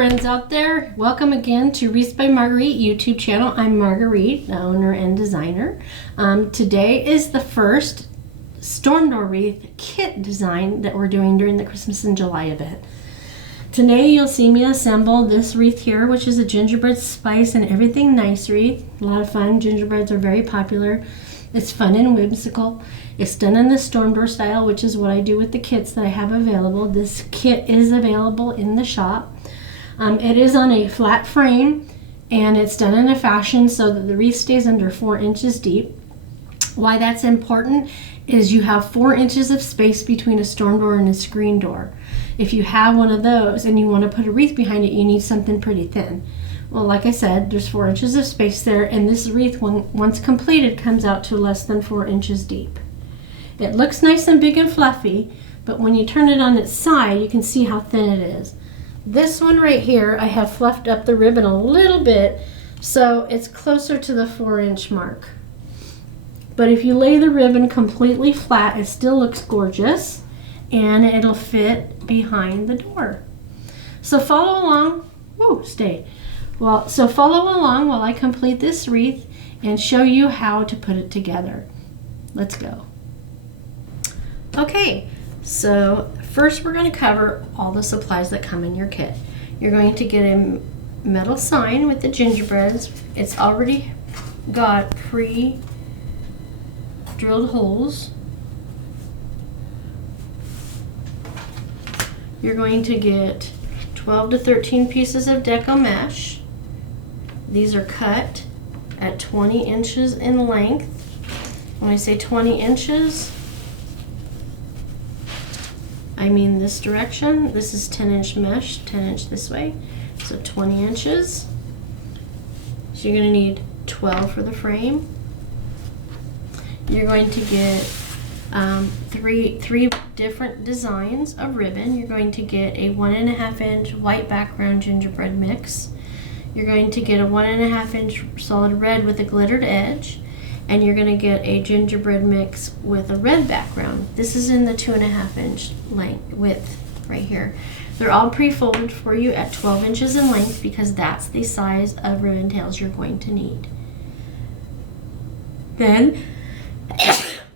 friends out there. Welcome again to Wreath by Marguerite YouTube channel. I'm Marguerite, the owner and designer. Today is the first storm door wreath kit design that we're doing during the Christmas in July event. Today you'll see me assemble this wreath here, which is a gingerbread spice and everything nice wreath. A lot of fun. Gingerbreads are very popular. It's fun and whimsical. It's done in the storm door style, which is what I do with the kits that I have available. This kit is available in the shop. It is on a flat frame, and it's done in a fashion so that the wreath stays under 4 inches deep. Why that's important is you have 4 inches of space between a storm door and a screen door. If you have one of those and you want to put a wreath behind it, you need something pretty thin. Well, like I said, there's 4 inches of space there, and this wreath, once completed, comes out to less than 4 inches deep. It looks nice and big and fluffy, but when you turn it on its side, you can see how thin it is. This one right here, I have fluffed up the ribbon a little bit, so it's closer to the 4-inch mark. But if you lay the ribbon completely flat, it still looks gorgeous, and it'll fit behind the door. So follow along. Whoa, stay. So follow along while I complete this wreath and show you how to put it together. Let's go. Okay, so first we're going to cover all the supplies that come in your kit. You're going to get a metal sign with the gingerbreads. It's already got pre-drilled holes. You're going to get 12 to 13 pieces of deco mesh. These are cut at 20 inches in length. When I say 20 inches, I mean this direction. This is 10-inch mesh, 10 inch this way, so 20 inches. So you're going to need 12 for the frame. You're going to get three different designs of ribbon. You're going to get a 1.5 inch white background gingerbread mix. You're going to get a 1.5 inch solid red with a glittered edge. And you're going to get a gingerbread mix with a red background. This is in the 2.5 inch width right here. They're all pre-folded for you at 12 inches in length because that's the size of ribbon tails you're going to need. Then,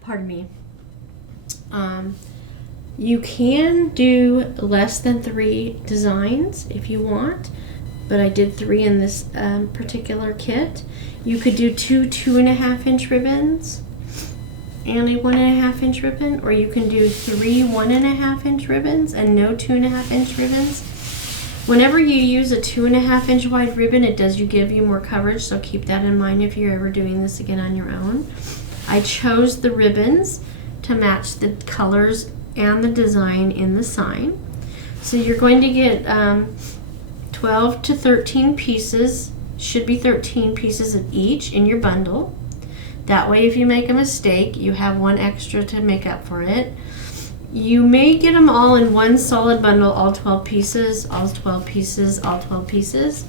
pardon me, you can do less than 3 designs if you want, but I did 3 in this particular kit. You could do 2 2.5 inch ribbons and a 1.5 inch ribbon, or you can do 3 1.5 inch ribbons and no 2.5 inch ribbons. Whenever you use a 2.5 inch wide ribbon, it does give you more coverage, so keep that in mind if you're ever doing this again on your own. I chose the ribbons to match the colors and the design in the sign. So you're going to get 12 to 13 pieces. Should be 13 pieces of each in your bundle. That way if you make a mistake, you have 1 extra to make up for it. You may get them all in one solid bundle, all 12 pieces, all 12 pieces, all 12 pieces,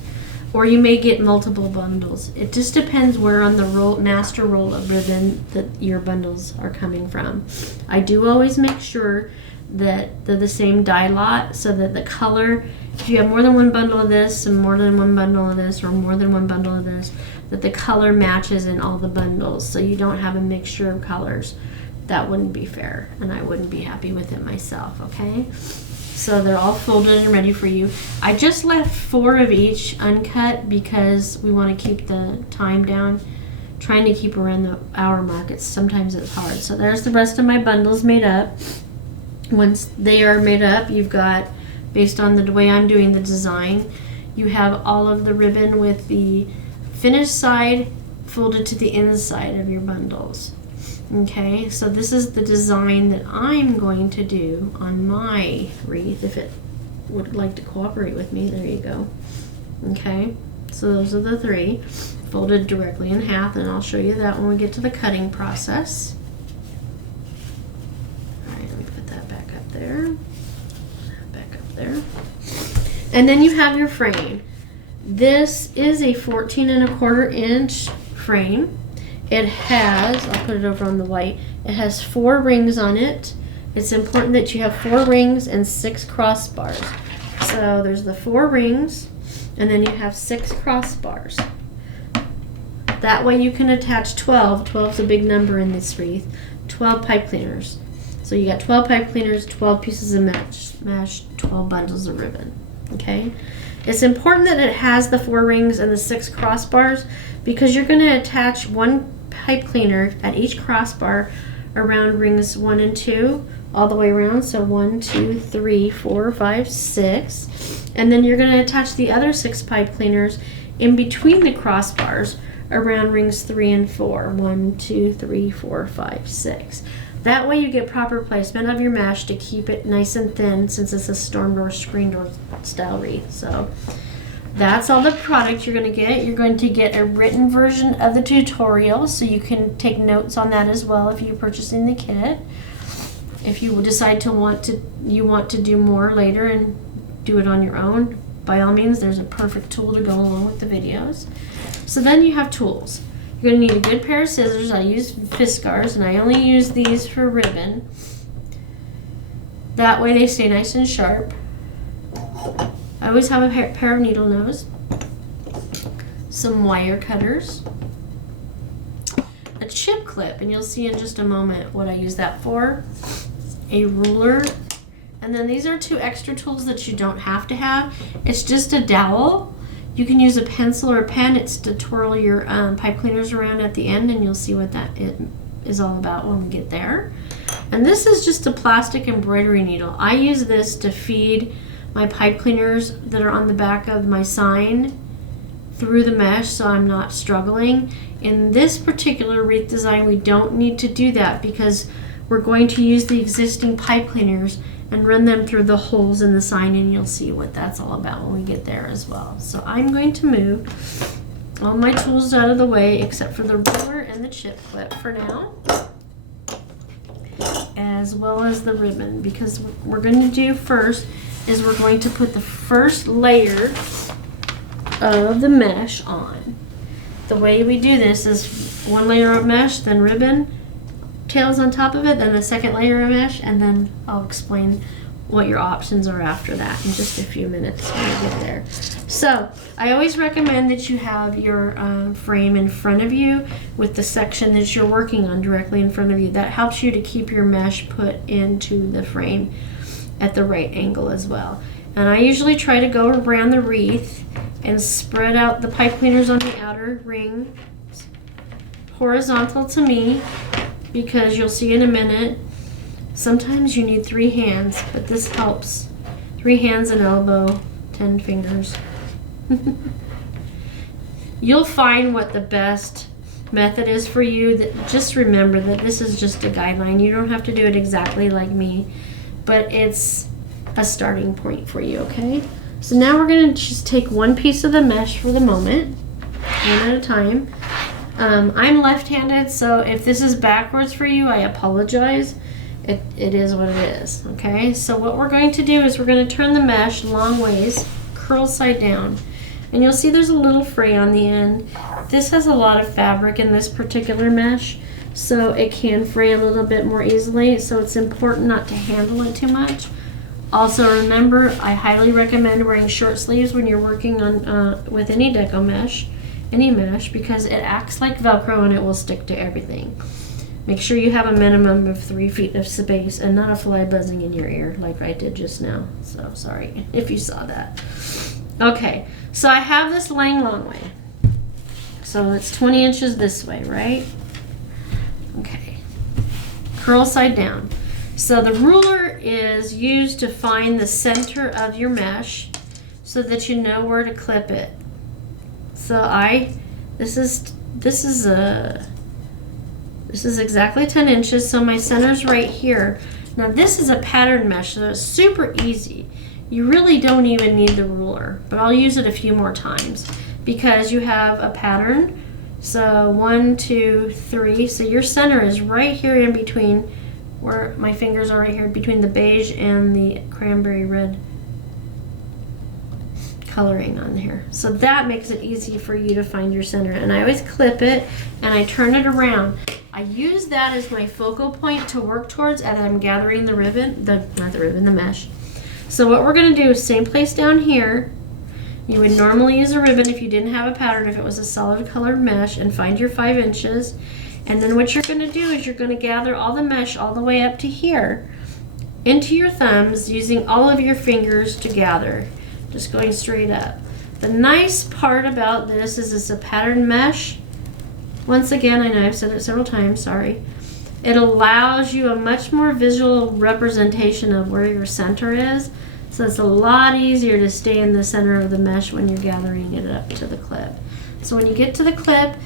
or you may get multiple bundles. It just depends where on the master roll of ribbon that your bundles are coming from. I do always make sure that they're the same dye lot so that the color, if you have more than one bundle of this and more than one bundle of this or more than one bundle of this, that the color matches in all the bundles so you don't have a mixture of colors. That wouldn't be fair and I wouldn't be happy with it myself, okay? So they're all folded and ready for you. I just left 4 of each uncut because we want to keep the time down. Trying to keep around the hour mark, sometimes it's hard. So there's the rest of my bundles made up. Once they are made up, you've got, based on the way I'm doing the design, you have all of the ribbon with the finished side folded to the inside of your bundles. Okay, so this is the design that I'm going to do on my wreath. If it would like to cooperate with me, there you go. Okay, so those are the 3 folded directly in half, and I'll show you that when we get to the cutting process. There, back up there, and then you have your frame. This is a 14.25 inch frame. It has, I'll put it over on the white, it has 4 rings on it. It's important that you have 4 rings and 6 crossbars. So there's the 4 rings, and then you have 6 crossbars. That way you can attach 12. 12 is a big number in this wreath. 12 pipe cleaners. So you got 12 pipe cleaners, 12 pieces of mesh, 12 bundles of ribbon. Okay? It's important that it has the 4 rings and the 6 crossbars because you're going to attach 1 pipe cleaner at each crossbar around rings 1 and 2 all the way around. So 1, 2, 3, 4, 5, 6. And then you're going to attach the other 6 pipe cleaners in between the crossbars around rings 3 and 4. 1, 2, 3, 4, 5, 6. That way you get proper placement of your mesh to keep it nice and thin since it's a storm door, screen door style wreath. So that's all the product you're going to get. You're going to get a written version of the tutorial so you can take notes on that as well if you're purchasing the kit. If you decide to want to do more later and do it on your own, by all means, there's a perfect tool to go along with the videos. So then you have tools. You're going to need a good pair of scissors. I use Fiskars, and I only use these for ribbon. That way they stay nice and sharp. I always have a pair of needle nose, some wire cutters, a chip clip, and you'll see in just a moment what I use that for, a ruler, and then these are 2 extra tools that you don't have to have. It's just a dowel. You can use a pencil or a pen. It's to twirl your pipe cleaners around at the end, and you'll see what that is all about when we get there. And this is just a plastic embroidery needle. I use this to feed my pipe cleaners that are on the back of my sign through the mesh so I'm not struggling. In this particular wreath design, we don't need to do that because we're going to use the existing pipe cleaners and run them through the holes in the sign, and you'll see what that's all about when we get there as well. So I'm going to move all my tools out of the way except for the ruler and the chip clip for now, as well as the ribbon, because what we're going to do first is we're going to put the first layer of the mesh on. The way we do this is 1 layer of mesh, then ribbon, tails on top of it, then the 2nd layer of mesh, and then I'll explain what your options are after that in just a few minutes when we get there. So I always recommend that you have your frame in front of you with the section that you're working on directly in front of you. That helps you to keep your mesh put into the frame at the right angle as well. And I usually try to go around the wreath and spread out the pipe cleaners on the outer ring horizontal to me, because you'll see in a minute, sometimes you need 3 hands, but this helps. 3 hands, an elbow, 10 fingers. You'll find what the best method is for you. Just remember that this is just a guideline. You don't have to do it exactly like me, but it's a starting point for you, okay? So now we're going to just take 1 piece of the mesh for the moment, 1 at a time. I'm left-handed, so if this is backwards for you, I apologize. It is what it is, okay? So what we're going to do is we're going to turn the mesh long ways, curl side down. And you'll see there's a little fray on the end. This has a lot of fabric in this particular mesh, so it can fray a little bit more easily, so it's important not to handle it too much. Also remember, I highly recommend wearing short sleeves when you're working on with any deco mesh. Any mesh, because it acts like Velcro and it will stick to everything. Make sure you have a minimum of 3 feet of space and not a fly buzzing in your ear like I did just now. So sorry if you saw that. Okay, so I have this laying long way. So it's 20 inches this way, right? Okay. Curl side down. So the ruler is used to find the center of your mesh so that you know where to clip it. So this is exactly 10 inches, so my center's right here. Now this is a pattern mesh, so it's super easy. You really don't even need the ruler, but I'll use it a few more times because you have a pattern. So 1, 2, 3, so your center is right here in between where my fingers are, right here between the beige and the cranberry red coloring on here. So that makes it easy for you to find your center. And I always clip it and I turn it around. I use that as my focal point to work towards as I'm gathering the ribbon, the mesh. So what we're going to do is same place down here. You would normally use a ribbon if you didn't have a pattern, if it was a solid colored mesh, and find your 5 inches. And then what you're going to do is you're going to gather all the mesh all the way up to here into your thumbs, using all of your fingers to gather, just going straight up. The nice part about this is it's a pattern mesh. Once again, I know I've said it several times, sorry. It allows you a much more visual representation of where your center is. So it's a lot easier to stay in the center of the mesh when you're gathering it up to the clip. So when you get to the clip,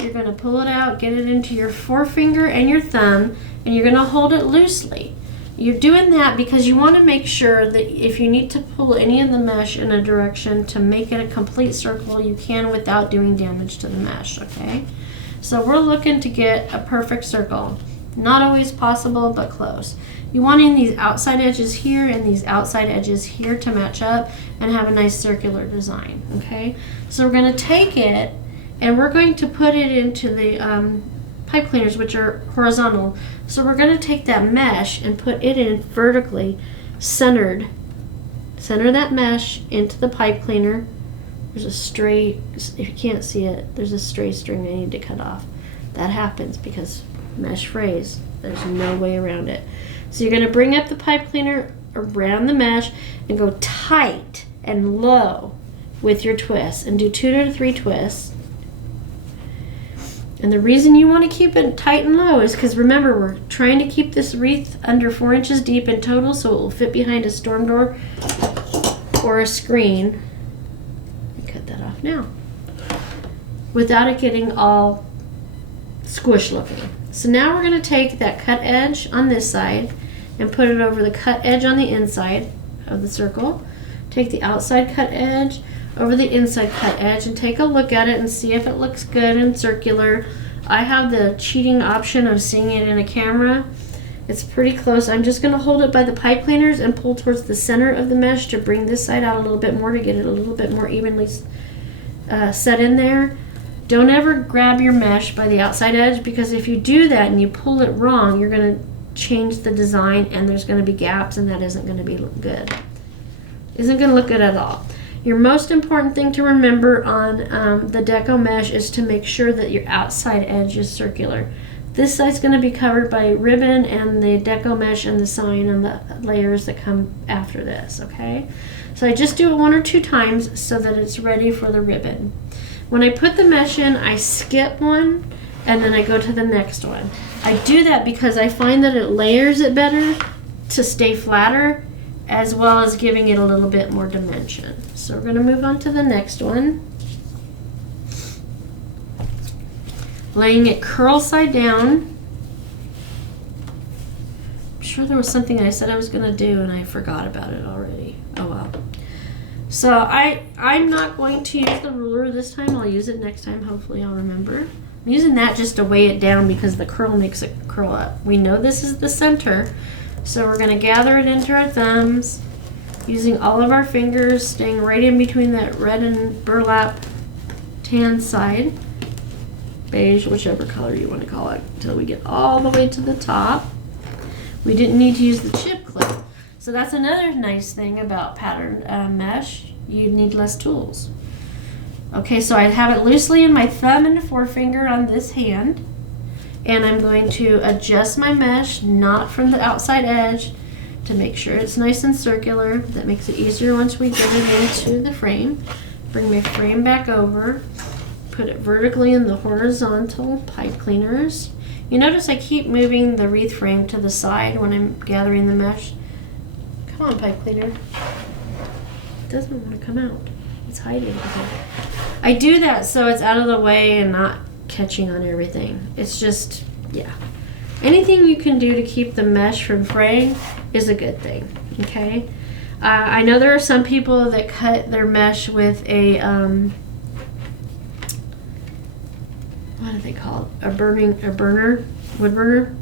you're going to pull it out, get it into your forefinger and your thumb, and you're going to hold it loosely. You're doing that because you want to make sure that if you need to pull any of the mesh in a direction to make it a complete circle, you can without doing damage to the mesh, okay? So we're looking to get a perfect circle. Not always possible, but close. You want in these outside edges here and these outside edges here to match up and have a nice circular design, okay? So we're going to take it and we're going to put it into the pipe cleaners, which are horizontal. So we're going to take that mesh and put it in vertically centered. Center that mesh into the pipe cleaner. There's a stray, if you can't see it, there's a stray string I need to cut off. That happens because mesh frays. There's no way around it. So you're going to bring up the pipe cleaner around the mesh and go tight and low with your twists, and do 2 to 3 twists. And the reason you want to keep it tight and low is because remember, we're trying to keep this wreath under 4 inches deep in total, so it will fit behind a storm door or a screen. Let me cut that off now. Without it getting all squish looking. So now we're going to take that cut edge on this side and put it over the cut edge on the inside of the circle. Take the outside cut edge over the inside cut edge and take a look at it and see if it looks good and circular. I have the cheating option of seeing it in a camera. It's pretty close. I'm just going to hold it by the pipe cleaners and pull towards the center of the mesh to bring this side out a little bit more, to get it a little bit more evenly set in there. Don't ever grab your mesh by the outside edge, because if you do that and you pull it wrong, you're going to change the design and there's going to be gaps, and that isn't going to be good. Isn't going to look good at all. Your most important thing to remember on the deco mesh is to make sure that your outside edge is circular. This side's going to be covered by ribbon and the deco mesh and the sign and the layers that come after this, okay? So I just do it 1 or 2 times so that it's ready for the ribbon. When I put the mesh in, I skip one and then I go to the next one. I do that because I find that it layers it better to stay flatter, as well as giving it a little bit more dimension. So we're going to move on to the next one. Laying it curl side down. I'm sure there was something I said I was going to do and I forgot about it already. Oh well. So I'm not going to use the ruler this time. I'll use it next time. Hopefully I'll remember. I'm using that just to weigh it down because the curl makes it curl up. We know this is the center. So we're going to gather it into our thumbs, using all of our fingers, staying right in between that red and burlap tan side, beige, whichever color you want to call it, until we get all the way to the top. We didn't need to use the chip clip. So that's another nice thing about pattern mesh. You need less tools. Okay, so I have it loosely in my thumb and forefinger on this hand. And I'm going to adjust my mesh, not from the outside edge, to make sure it's nice and circular. That makes it easier once we get it into the frame. Bring my frame back over, put it vertically in the horizontal pipe cleaners. You notice I keep moving the wreath frame to the side when I'm gathering the mesh. Come on, pipe cleaner. It doesn't want to come out. It's hiding. Okay. I do that so it's out of the way and not catching on everything. It's just, yeah. Anything you can do to keep the mesh from fraying is a good thing, okay? I know there are some people that cut their mesh with a, what do they call it? Wood burner?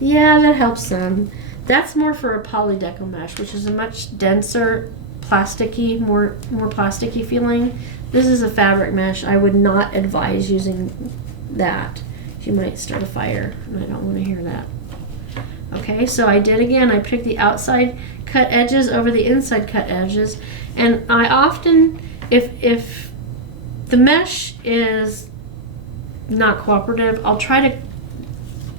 Yeah, that helps some. That's more for a poly deco mesh, which is a much denser, plasticky, more plasticky feeling. This is a fabric mesh. I would not advise using that. You might start a fire, and I don't want to hear that. Okay, so I did again. I picked the outside cut edges over the inside cut edges. And I often, if the mesh is not cooperative, I'll try to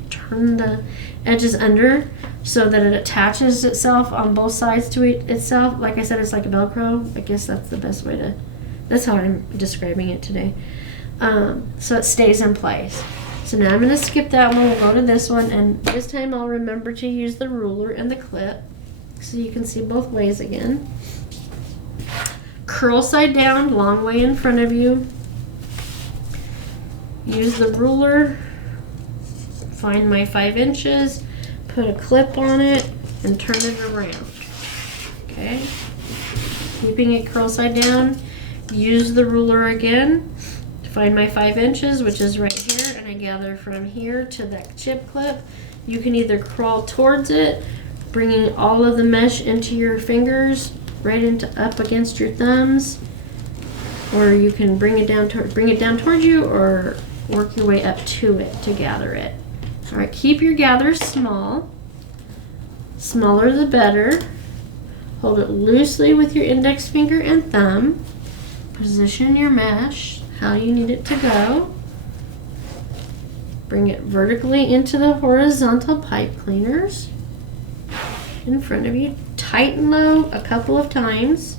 turn the edges under so that it attaches itself on both sides to itself. Like I said, it's like a Velcro. I guess that's the best way to, that's how I'm describing it today. So it stays in place. So now I'm going to skip that one. We'll go to this one, and this time I'll remember to use the ruler and the clip so you can see both ways again. Curl side down, long way in front of you. Use the ruler, find my 5 inches, put a clip on it, and turn it around. Okay? Keeping it curl side down. Use the ruler again to find my 5 inches, which is right here, and I gather from here to that chip clip. You can either crawl towards it, bringing all of the mesh into your fingers, right into up against your thumbs, or you can bring it down towards you, or work your way up to it to gather it. All right, keep your gathers small. Smaller the better. Hold it loosely with your index finger and thumb. Position your mesh how you need it to go. Bring it vertically into the horizontal pipe cleaners in front of you. Tighten low a couple of times,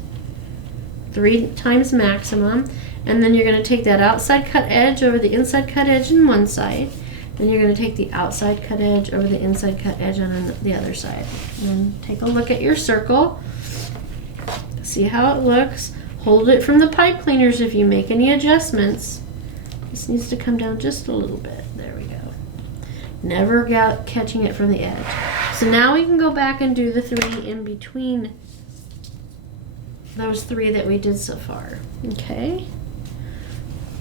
3 times maximum, and then you're going to take that outside cut edge over the inside cut edge on one side. Then you're going to take the outside cut edge over the inside cut edge on the other side. And then take a look at your circle. See how it looks. Hold it from the pipe cleaners if you make any adjustments. This needs to come down just a little bit. There we go. Never catching it from the edge. So now we can go back and do the 3 in between those 3 that we did so far. Okay.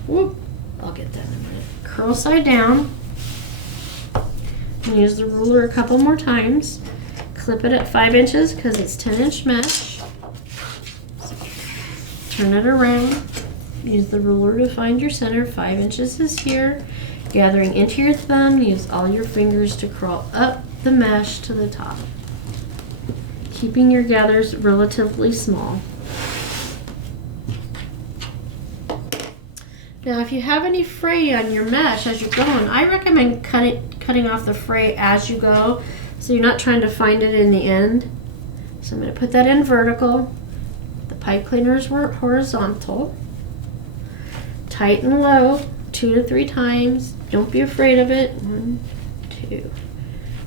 Whoop. I'll get that in a minute. Curl side down. Use the ruler a couple more times. Clip it at 5 inches because it's 10-inch mesh. Turn it around. Use the ruler to find your center. 5 inches is here. Gathering into your thumb, use all your fingers to crawl up the mesh to the top. Keeping your gathers relatively small. Now, if you have any fray on your mesh as you're going, I recommend cutting off the fray as you go, so you're not trying to find it in the end. So I'm going to put that in vertical. The pipe cleaners were horizontal. Tighten low 2 to 3 times. Don't be afraid of it. 1, 2.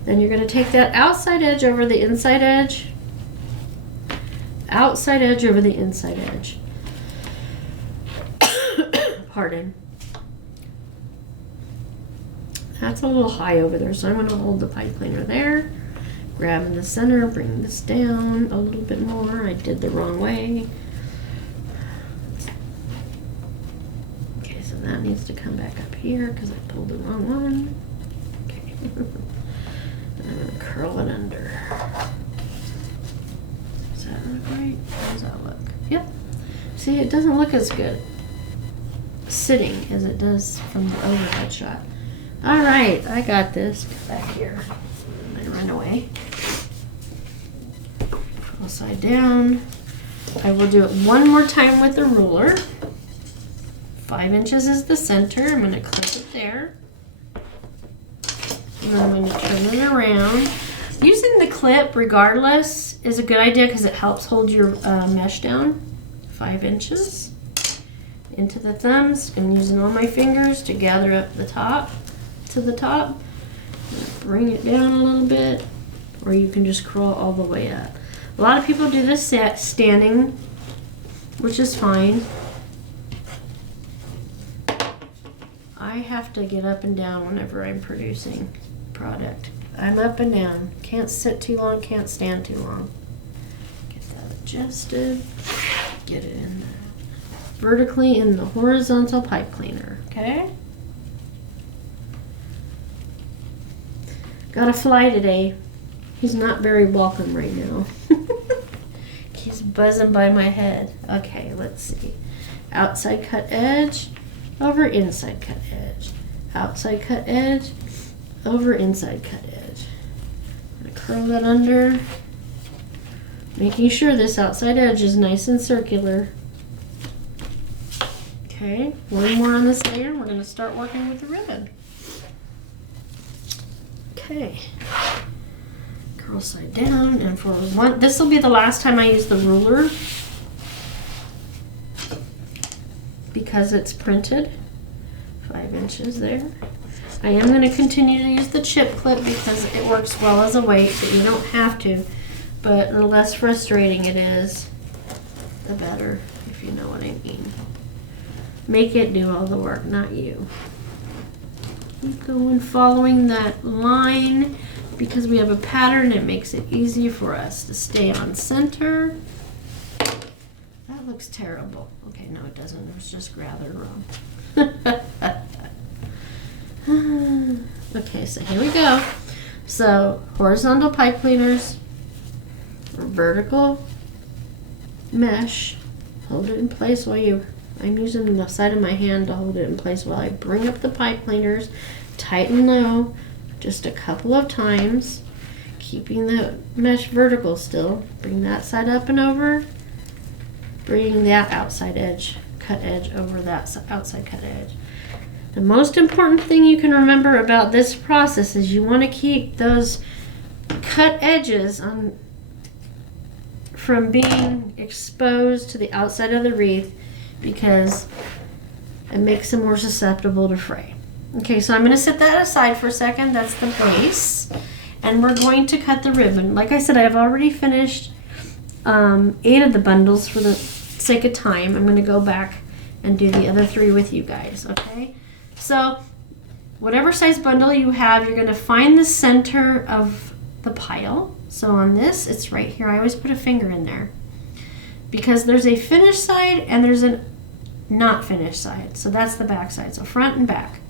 Then you're going to take that outside edge over the inside edge. Outside edge over the inside edge. Pardon. That's a little high over there, so I'm going to hold the pipe cleaner there. Grab in the center, bring this down a little bit more. I did the wrong way. Okay, so that needs to come back up here because I pulled the wrong one. Okay. And I'm going to curl it under. Does that look right? How does that look? Yep. See, it doesn't look as good sitting as it does from the overhead shot. All right, I got this. Get back here. I ran away. Upside down. I will do it one more time with the ruler. 5 inches is the center. I'm going to clip it there. And then I'm going to turn it around. Using the clip, regardless, is a good idea because it helps hold your mesh down. 5 inches. Into the thumbs, and using all my fingers to gather up the top to the top. Bring it down a little bit, or you can just crawl all the way up. A lot of people do this standing, which is fine. I have to get up and down whenever I'm producing product. I'm up and down. Can't sit too long, can't stand too long. Get that adjusted. Get it in there. Vertically in the horizontal pipe cleaner, okay? Got a fly today. He's not very welcome right now. He's buzzing by my head. Okay, let's see. Outside cut edge over inside cut edge. Outside cut edge over inside cut edge. I'm gonna curl that under. Making sure this outside edge is nice and circular. Okay, one more on this layer, and we're going to start working with the ribbon. Okay, curl side down, and for one, this will be the last time I use the ruler because it's printed. 5 inches there. I am going to continue to use the chip clip because it works well as a weight, but you don't have to. But the less frustrating it is, the better, if you know what I mean. Make it do all the work, not you. Keep going, following that line. Because we have a pattern, it makes it easy for us to stay on center. That looks terrible. Okay, no it doesn't. It was just rather wrong. Okay, so here we go. So horizontal pipe cleaners, vertical mesh, hold it in place while I'm using the side of my hand to hold it in place while I bring up the pipe cleaners, tighten low just a couple of times, keeping the mesh vertical still. Bring that side up and over, bring that outside edge, cut edge over that outside cut edge. The most important thing you can remember about this process is you want to keep those cut edges from being exposed to the outside of the wreath because it makes them more susceptible to fray. Okay, so I'm going to set that aside for a second. That's the base. And we're going to cut the ribbon. Like I said, I've already finished 8 of the bundles for the sake of time. I'm going to go back and do the other 3 with you guys, okay? So whatever size bundle you have, you're going to find the center of the pile. So on this, it's right here. I always put a finger in there because there's a finished side and there's a not finished side. So that's the back side, so front and back.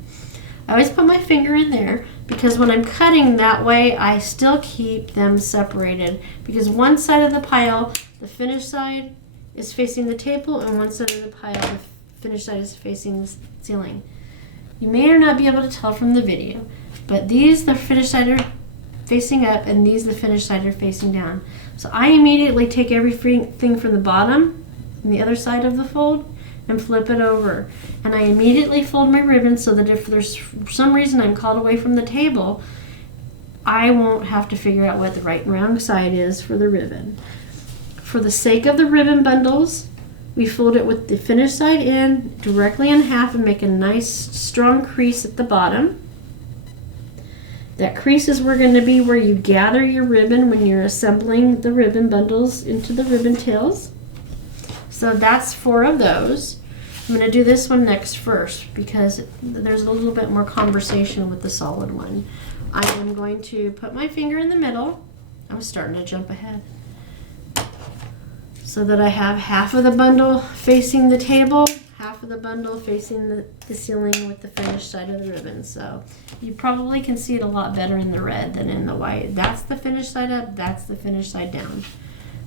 I always put my finger in there because when I'm cutting that way, I still keep them separated because one side of the pile, the finished side, is facing the table and one side of the pile, the finished side, is facing the ceiling. You may or not be able to tell from the video, but these, the finished side, are facing up and these, the finished side, are facing down. So I immediately take everything from the bottom and the other side of the fold and flip it over. And I immediately fold my ribbon so that if there's for some reason I'm called away from the table, I won't have to figure out what the right and wrong side is for the ribbon. For the sake of the ribbon bundles, we fold it with the finished side in directly in half and make a nice strong crease at the bottom. That crease is going to be where you gather your ribbon when you're assembling the ribbon bundles into the ribbon tails. So that's 4 of those. I'm going to do this one next first because there's a little bit more conversation with the solid one. I am going to put my finger in the middle. I was starting to jump ahead. So that I have half of the bundle facing the table, half of the bundle facing the ceiling with the finished side of the ribbon. So you probably can see it a lot better in the red than in the white. That's the finished side up, that's the finished side down.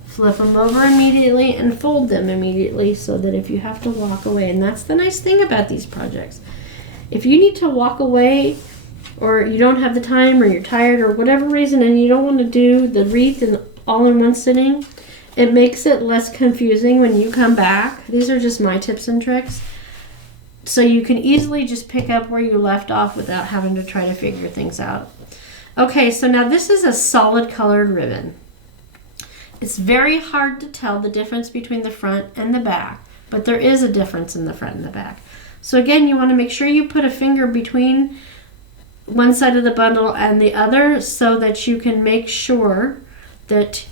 Flip them over immediately and fold them immediately so that if you have to walk away, and that's the nice thing about these projects. If you need to walk away or you don't have the time or you're tired or whatever reason and you don't want to do the wreath all in one sitting, it makes it less confusing when you come back. These are just my tips and tricks. So you can easily just pick up where you left off without having to try to figure things out. Okay, so now this is a solid colored ribbon. It's very hard to tell the difference between the front and the back, but there is a difference in the front and the back. So again, you want to make sure you put a finger between one side of the bundle and the other so that you can make sure that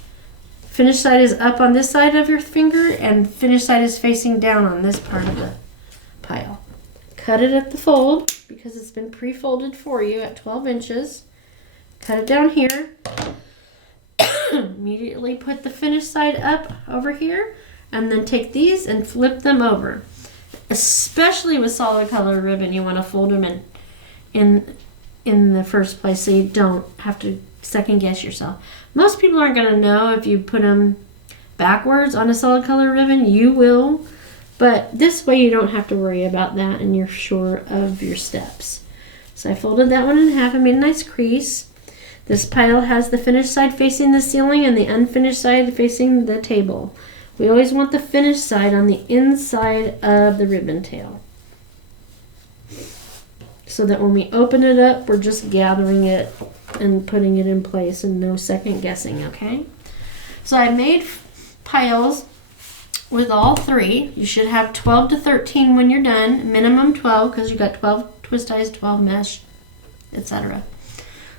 finished side is up on this side of your finger and finished side is facing down on this part of the pile. Cut it at the fold because it's been pre-folded for you at 12 inches. Cut it down here. Immediately put the finished side up over here and then take these and flip them over. Especially with solid color ribbon, you want to fold them in the first place so you don't have to second guess yourself. Most people aren't going to know if you put them backwards on a solid color ribbon. You will, but this way you don't have to worry about that and you're sure of your steps. So I folded that one in half. I made a nice crease. This pile has the finished side facing the ceiling and the unfinished side facing the table. We always want the finished side on the inside of the ribbon tail, so that when we open it up, we're just gathering it and putting it in place and no second guessing, okay? So I made piles with all three. You should have 12 to 13 when you're done, minimum 12 because you got 12 twist ties, 12 mesh, etc.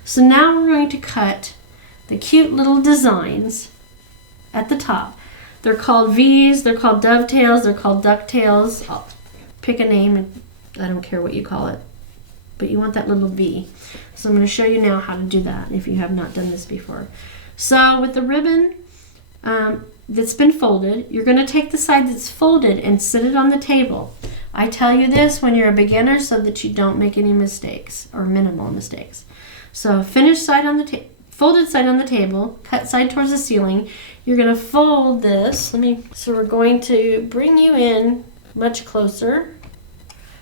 So now we're going to cut the cute little designs at the top. They're called V's, they're called dovetails, they're called ducktails. I'll pick a name, and I don't care what you call it, but you want that little V. So I'm going to show you now how to do that if you have not done this before. So with the ribbon that's been folded, you're going to take the side that's folded and sit it on the table. I tell you this when you're a beginner so that you don't make any mistakes or minimal mistakes. So finished side on the folded side on the table, cut side towards the ceiling. You're going to fold this. So we're going to bring you in much closer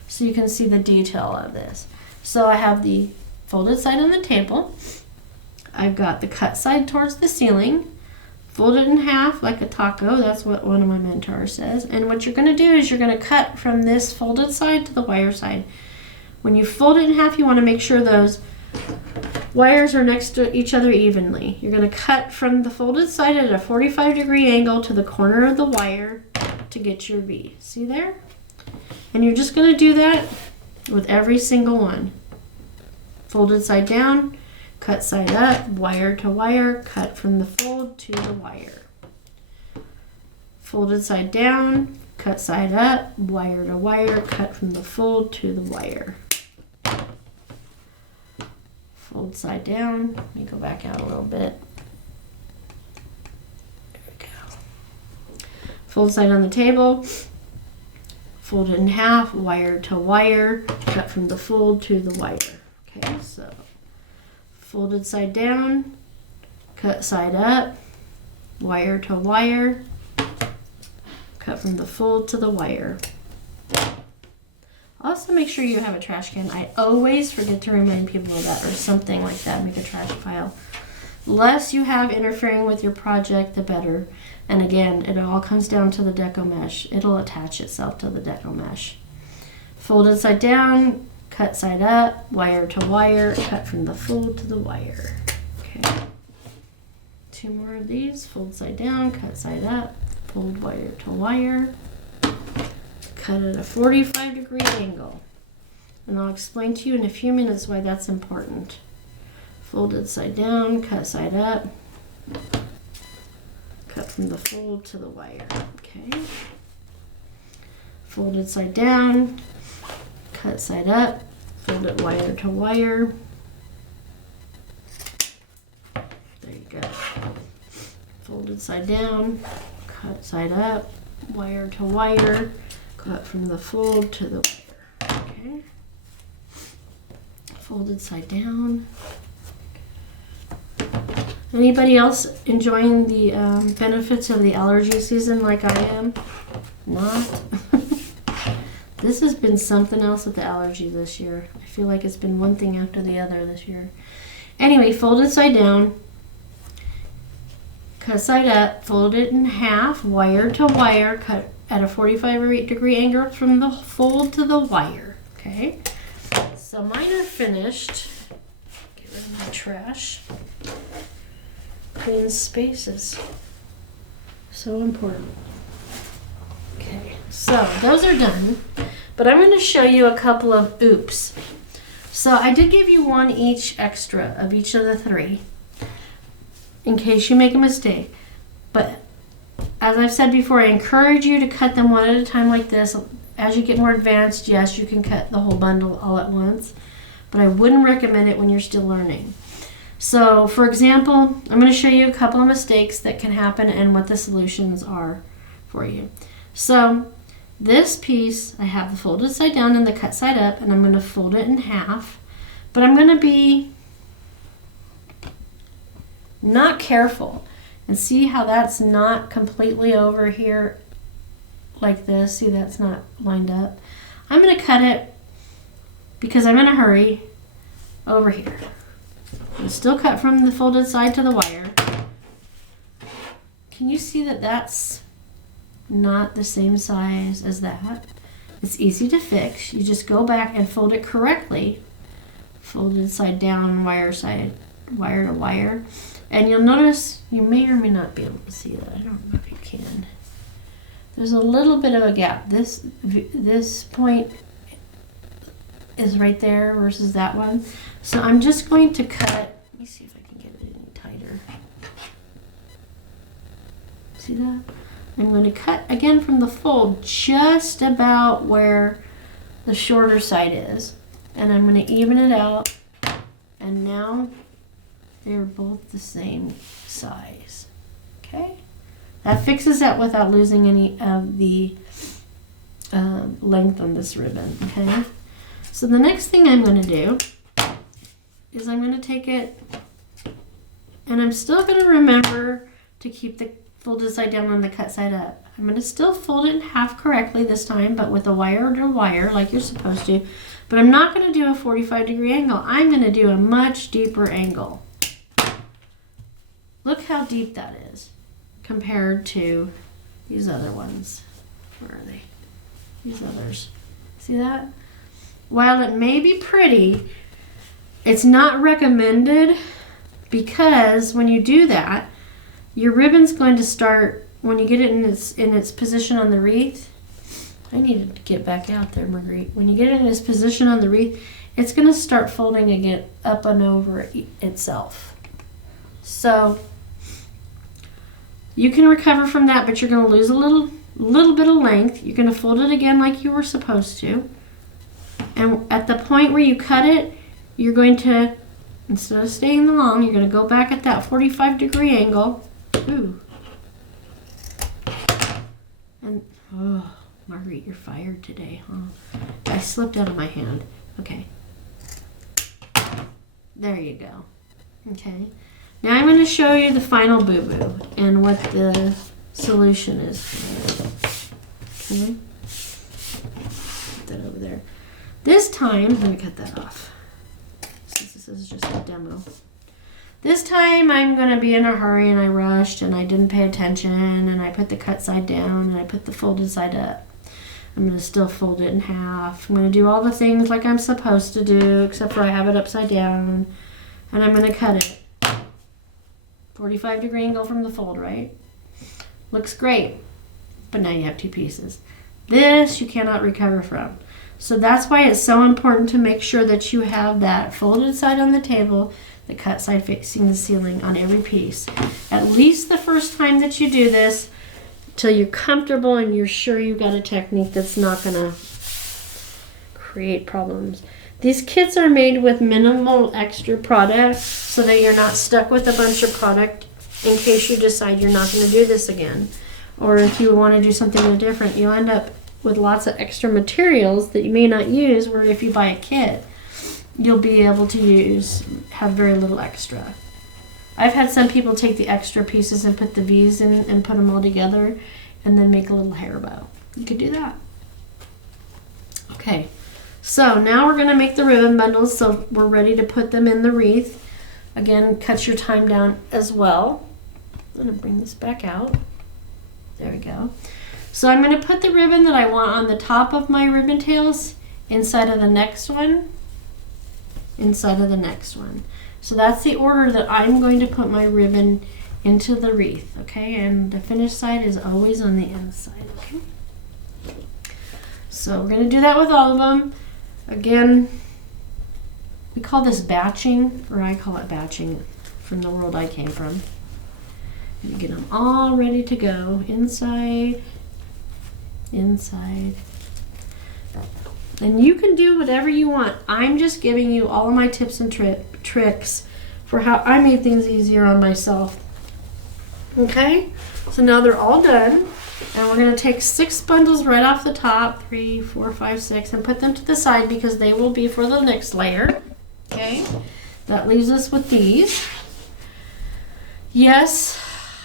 so you can see the detail of this. So I have the folded side on the table. I've got the cut side towards the ceiling. Fold it in half like a taco. That's what one of my mentors says. And what you're going to do is you're going to cut from this folded side to the wire side. When you fold it in half, you want to make sure those wires are next to each other evenly. You're going to cut from the folded side at a 45-degree angle to the corner of the wire to get your V. See there? And you're just going to do that with every single one. Folded side down, cut side up, wire to wire, cut from the fold to the wire. Folded side down, cut side up, wire to wire, cut from the fold to the wire. Fold side down. Let me go back out a little bit. There we go. Fold side on the table. Fold it in half, wire to wire, cut from the fold to the wire. Okay, so folded side down, cut side up, wire to wire, cut from the fold to the wire. Also make sure you have a trash can. I always forget to remind people of that, or something like that. Make a trash pile. The less you have interfering with your project, the better. And again, it all comes down to the deco mesh. It'll attach itself to the deco mesh. Folded side down, cut side up, wire to wire, cut from the fold to the wire. Okay. Two more of these. Fold side down, cut side up, fold wire to wire. Cut at a 45-degree angle. And I'll explain to you in a few minutes why that's important. Folded side down, cut side up, cut from the fold to the wire. Okay. Folded side down, cut side up, fold it wire to wire. There you go. Folded side down, cut side up, wire to wire. Cut from the fold to the wire. Okay. Folded side down. Anybody else enjoying the benefits of the allergy season like I am? Not? This has been something else with the allergy this year. I feel like it's been one thing after the other this year. Anyway, folded side down. Cut side up. Fold it in half. Wire to wire. Cut at a 45-degree angle from the fold to the wire. Okay, so mine are finished. Get rid of my trash. Clean spaces. So important. Okay, so those are done, but I'm going to show you a couple of oops. So I did give you one each extra of each of the three in case you make a mistake, but as I've said before, I encourage you to cut them one at a time like this. As you get more advanced, yes, you can cut the whole bundle all at once, but I wouldn't recommend it when you're still learning. So, for example, I'm going to show you a couple of mistakes that can happen and what the solutions are for you. So, this piece, I have the folded side down and the cut side up, and I'm going to fold it in half, but I'm going to be not careful. And see how that's not completely over here like this? See, that's not lined up. I'm going to cut it, because I'm in a hurry, over here. It's still cut from the folded side to the wire. Can you see that that's not the same size as that? It's easy to fix. You just go back and fold it correctly. Folded side down, wire to wire. And you'll notice, you may or may not be able to see that. I don't know if you can. There's a little bit of a gap. This point is right there versus that one. So I'm just going to cut, let me see if I can get it any tighter. See that? I'm going to cut again from the fold just about where the shorter side is. And I'm going to even it out. And now they're both the same size. Okay? That fixes that without losing any of the length on this ribbon. Okay? So the next thing I'm going to do is I'm going to take it, and I'm still going to remember to keep the folded side down on the cut side up. I'm going to still fold it in half correctly this time, but with a wire to wire like you're supposed to. But I'm not going to do a 45-degree angle. I'm going to do a much deeper angle. Look how deep that is compared to these other ones. Where are they? These others. See that? While it may be pretty, it's not recommended, because when you do that, your ribbon's going to start, when you get it in its position on the wreath, I need to get back out there, Marguerite. When you get it in its position on the wreath, it's going to start folding again up and over itself. So you can recover from that, but you're going to lose a little bit of length. You're going to fold it again like you were supposed to. And at the point where you cut it, you're going to, instead of staying long, you're going to go back at that 45-degree angle. Ooh. And, oh, Marguerite, you're fired today, huh? I slipped out of my hand. Okay. There you go. Okay. Now I'm going to show you the final boo-boo and what the solution is. Okay. Put that over there. This time, let me cut that off, since this is just a demo. This time I'm going to be in a hurry, and I rushed, and I didn't pay attention, and I put the cut side down, and I put the folded side up. I'm going to still fold it in half. I'm going to do all the things like I'm supposed to do, except for I have it upside down, and I'm going to cut it. 45-degree angle from the fold, right? Looks great, but now you have two pieces. This you cannot recover from. So that's why it's so important to make sure that you have that folded side on the table, the cut side facing the ceiling on every piece. At least the first time that you do this, till you're comfortable and you're sure you've got a technique that's not going to create problems. These kits are made with minimal extra product so that you're not stuck with a bunch of product in case you decide you're not going to do this again. Or if you want to do something different, you'll end up with lots of extra materials that you may not use, where if you buy a kit, you'll be able to have very little extra. I've had some people take the extra pieces and put the V's in and put them all together and then make a little hair bow. You could do that. Okay, so now we're going to make the ribbon bundles, so we're ready to put them in the wreath. Again, cut your time down as well. I'm going to bring this back out. There we go. So I'm going to put the ribbon that I want on the top of my ribbon tails inside of the next one, inside of the next one. So that's the order that I'm going to put my ribbon into the wreath, okay? And the finished side is always on the inside, okay? So we're going to do that with all of them. Again, we call this batching, or I call it batching from the world I came from. You get them all ready to go, inside, inside. And you can do whatever you want. I'm just giving you all of my tips and tricks for how I made things easier on myself. Okay, so now they're all done, and we're going to take 6 bundles right off the top, 3, 4, 5, 6, and put them to the side because they will be for the next layer. Okay, that leaves us with these. Yes,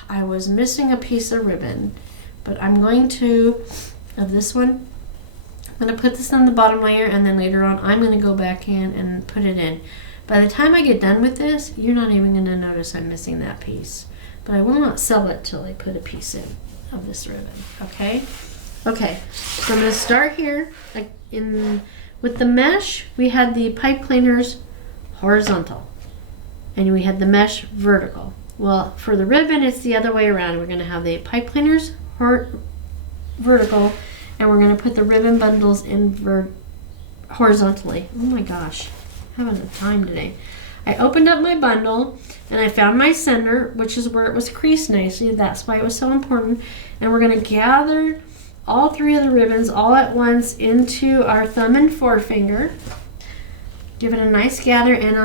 I was missing a piece of ribbon, but I'm going to, of this one, I'm going to put this on the bottom layer, and then later on I'm going to go back in and put it in. By the time I get done with this, you're not even going to notice I'm missing that piece. But I will not sell it till I put a piece in of this ribbon, okay? Okay, so I'm going to start here. With the mesh, we had the pipe cleaners horizontal, and we had the mesh vertical. Well, for the ribbon, it's the other way around. We're going to have the pipe cleaners vertical, and we're going to put the ribbon bundles in horizontally. Oh my gosh, I'm having a time today. I opened up my bundle and I found my center, which is where it was creased nicely. That's why it was so important. And we're going to gather all 3 of the ribbons all at once into our thumb and forefinger. Give it a nice gather, and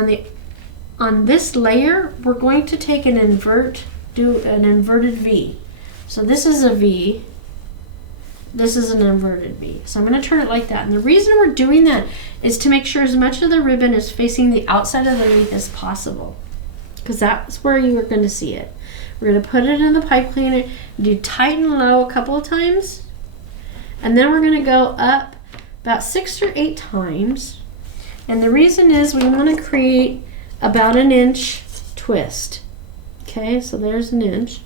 on this layer, we're going to take do an inverted V. So this is a V. This is an inverted V. So I'm going to turn it like that. And the reason we're doing that is to make sure as much of the ribbon is facing the outside of the wreath as possible, because that's where you are going to see it. We're going to put it in the pipe cleaner, do tight and low a couple of times, and then we're going to go up about 6 or 8 times. And the reason is we want to create about an inch twist. Okay, so there's an inch.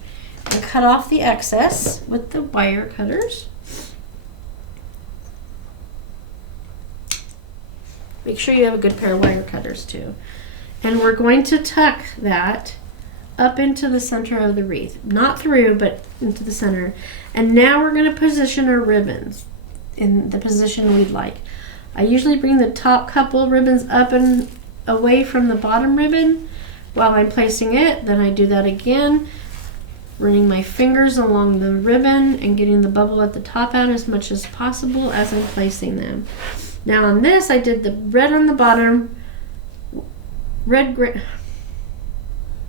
And cut off the excess with the wire cutters. Make sure you have a good pair of wire cutters too. And we're going to tuck that up into the center of the wreath. Not through, but into the center. And now we're going to position our ribbons in the position we'd like. I usually bring the top couple ribbons up and away from the bottom ribbon while I'm placing it. Then I do that again, running my fingers along the ribbon and getting the bubble at the top out as much as possible as I'm placing them. Now on this, I did the red on the bottom,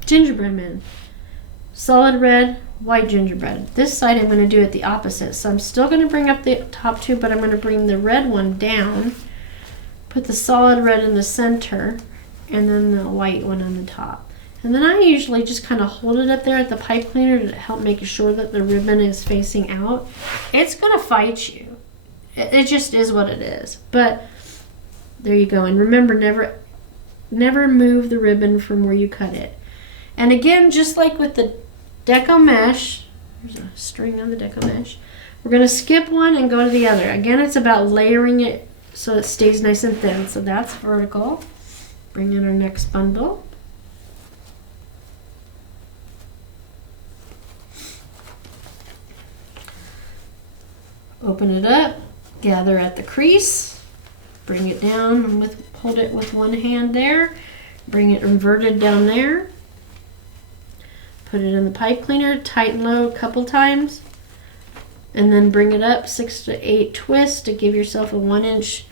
gingerbread man, solid red, white gingerbread. This side I'm going to do it the opposite. So I'm still going to bring up the top 2, but I'm going to bring the red one down, put the solid red in the center, and then the white one on the top. And then I usually just kind of hold it up there at the pipe cleaner to help make sure that the ribbon is facing out. It's going to fight you. It just is what it is. But there you go. And remember, never move the ribbon from where you cut it. And again, just like with the deco mesh, there's a string on the deco mesh, we're going to skip one and go to the other. Again, it's about layering it so it stays nice and thin. So that's vertical. Bring in our next bundle. Open it up, gather at the crease, bring it down and hold it with one hand there, bring it inverted down there, put it in the pipe cleaner, tighten low a couple times, and then bring it up 6 to 8 twists to give yourself a 1-inch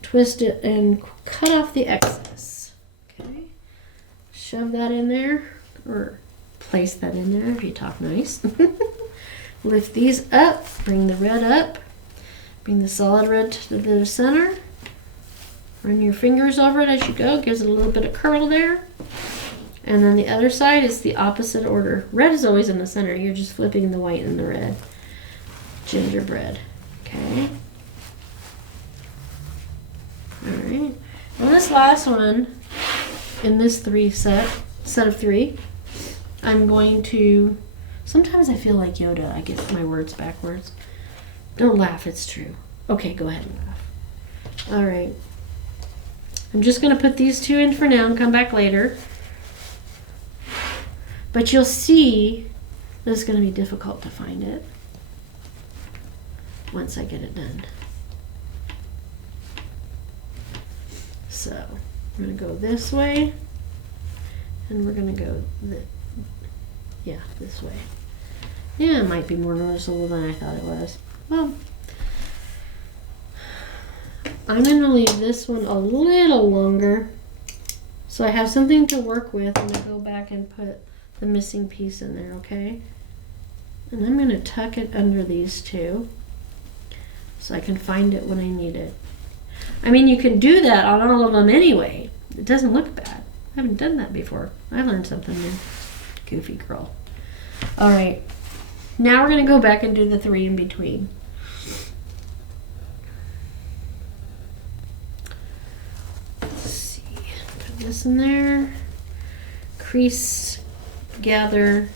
twist it and cut off the excess. Okay, shove that in there, or place that in there if you talk nice. Lift these up, bring the red up, bring the solid red to the center, run your fingers over it as you go, gives it a little bit of curl there. And then the other side is the opposite order. Red is always in the center, you're just flipping the white and the red. Gingerbread, okay. All right, and this last one, in this set of 3, I'm going to, sometimes I feel like Yoda. I get my words backwards. Don't laugh, it's true. Okay, go ahead and laugh. All right. I'm just going to put these 2 in for now and come back later. But you'll see that it's going to be difficult to find it once I get it done. So I'm going to go this way, and we're going to go this way. Yeah, it might be more noticeable than I thought it was. Well, I'm going to leave this one a little longer so I have something to work with, and I go back and put the missing piece in there, okay? And I'm going to tuck it under these 2 so I can find it when I need it. I mean, you can do that on all of them anyway. It doesn't look bad. I haven't done that before. I learned something new. Goofy girl. All right. Now we're going to go back and do the 3 in between. Let's see. this in there, crease, gather,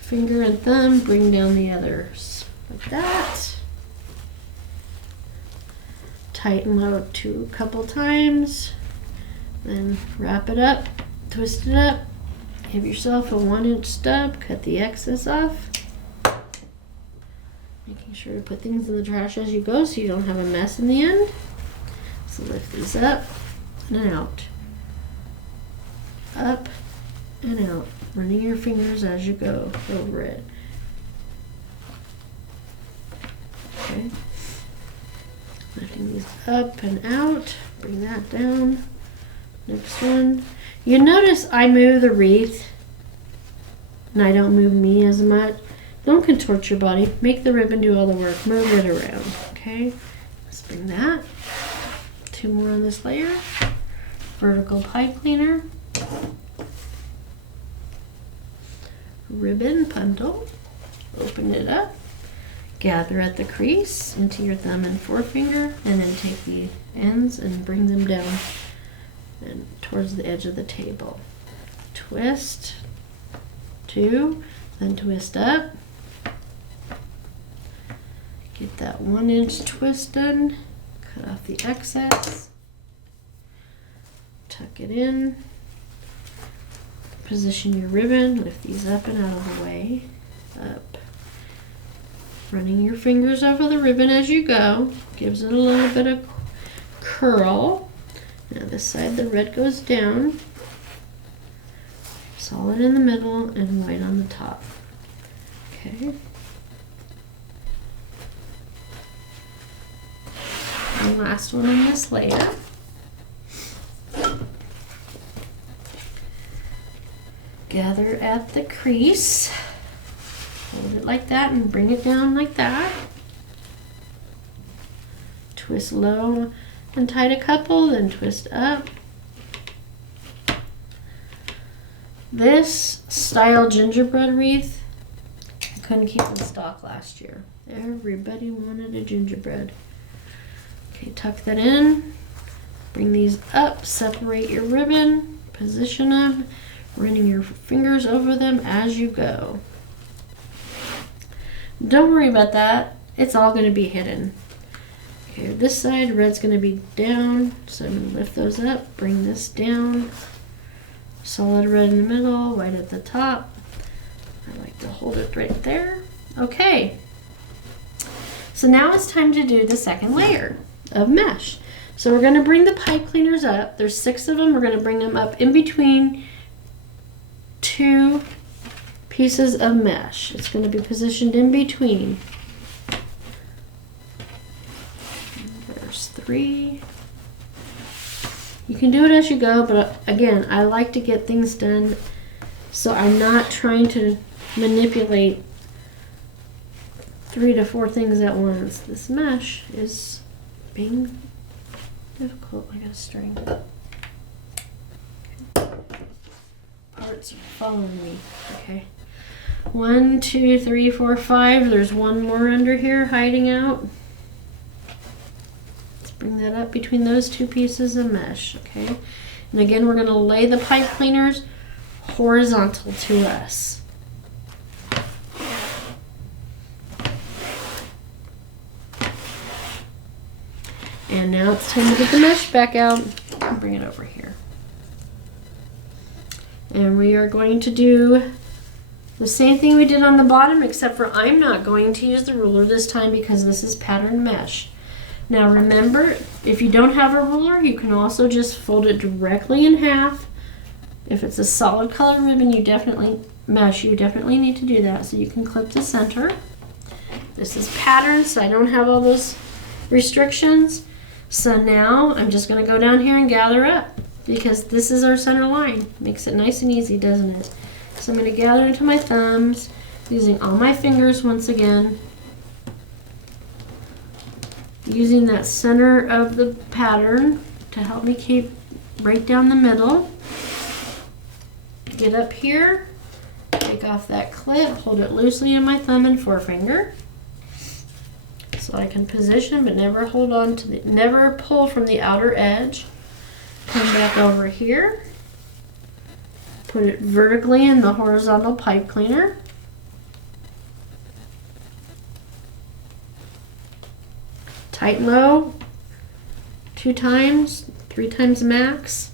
finger and thumb, bring down the others like that. Tighten out a couple times, then wrap it up, twist it up, give yourself a 1-inch stub, cut the excess off. Making sure to put things in the trash as you go so you don't have a mess in the end. So lift these up and out. Up and out. Running your fingers as you go over it. Okay. Lifting these up and out. Bring that down. Next one. You notice I move the wreath and I don't move me as much. Don't contort your body. Make the ribbon do all the work. Move it around. Okay. Let's bring that. 2 more on this layer. Vertical pipe cleaner. Ribbon bundle. Open it up. Gather at the crease into your thumb and forefinger, and then take the ends and bring them down and towards the edge of the table. Twist. 2. Then twist up. Get that 1-inch twist done. Cut off the excess. Tuck it in. Position your ribbon. Lift these up and out of the way. Up. Running your fingers over the ribbon as you go. Gives it a little bit of curl. Now this side the red goes down. Solid in the middle and white on the top. Okay. And last one on this layer. Gather at the crease. Hold it like that and bring it down like that. Twist low and tight a couple, then twist up. This style gingerbread wreath, I couldn't keep in stock last year. Everybody wanted a gingerbread. Okay, tuck that in. Bring these up, separate your ribbon, position them, running your fingers over them as you go. Don't worry about that. It's all going to be hidden. Okay, this side, red's going to be down, so I'm going to lift those up, bring this down. Solid red in the middle, white at the top. I like to hold it right there. Okay. So now it's time to do the second layer of mesh. So we're going to bring the pipe cleaners up. There's 6 of them. We're going to bring them up in between 2 pieces of mesh. It's going to be positioned in between. There's 3. You can do it as you go, but again, I like to get things done so I'm not trying to manipulate 3 to 4 things at once. This mesh is being difficult. I got a string. Okay. Parts are following me. Okay. 1, 2, 3, 4, 5. There's 1 more under here hiding out. Let's bring that up between those 2 pieces of mesh. Okay. And again, we're going to lay the pipe cleaners horizontal to us. And now it's time to get the mesh back out and bring it over here. And we are going to do the same thing we did on the bottom, except for I'm not going to use the ruler this time because this is patterned mesh. Now remember, if you don't have a ruler, you can also just fold it directly in half. If it's a solid color ribbon, you definitely need to do that. So you can clip to center. This is patterned, so I don't have all those restrictions. So now I'm just going to go down here and gather up because this is our center line. Makes it nice and easy, doesn't it? So I'm going to gather into my thumbs using all my fingers once again. Using that center of the pattern to help me keep right down the middle. Get up here, take off that clip, hold it loosely in my thumb and forefinger. So I can position but never hold on to never pull from the outer edge. Come back over here, Put it vertically in the horizontal pipe cleaner. Tighten low 2 times, 3 times max.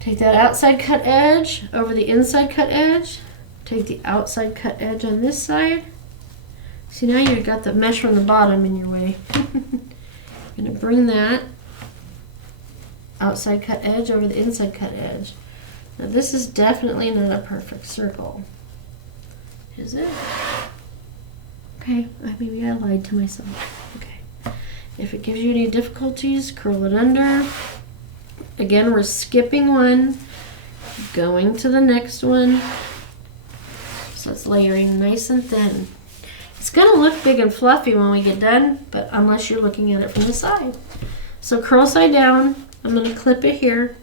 Take that outside cut edge over the inside cut edge. Take the outside cut edge on this side. See, now you've got the mesh from the bottom in your way. I'm going to bring that outside cut edge over the inside cut edge. Now this is definitely not a perfect circle. Is it? Okay, maybe I lied to myself. Okay. If it gives you any difficulties, curl it under. Again, we're skipping one, going to the next one. So it's layering nice and thin. It's gonna look big and fluffy when we get done, but unless you're looking at it from the side. So curl side down, I'm gonna clip it here.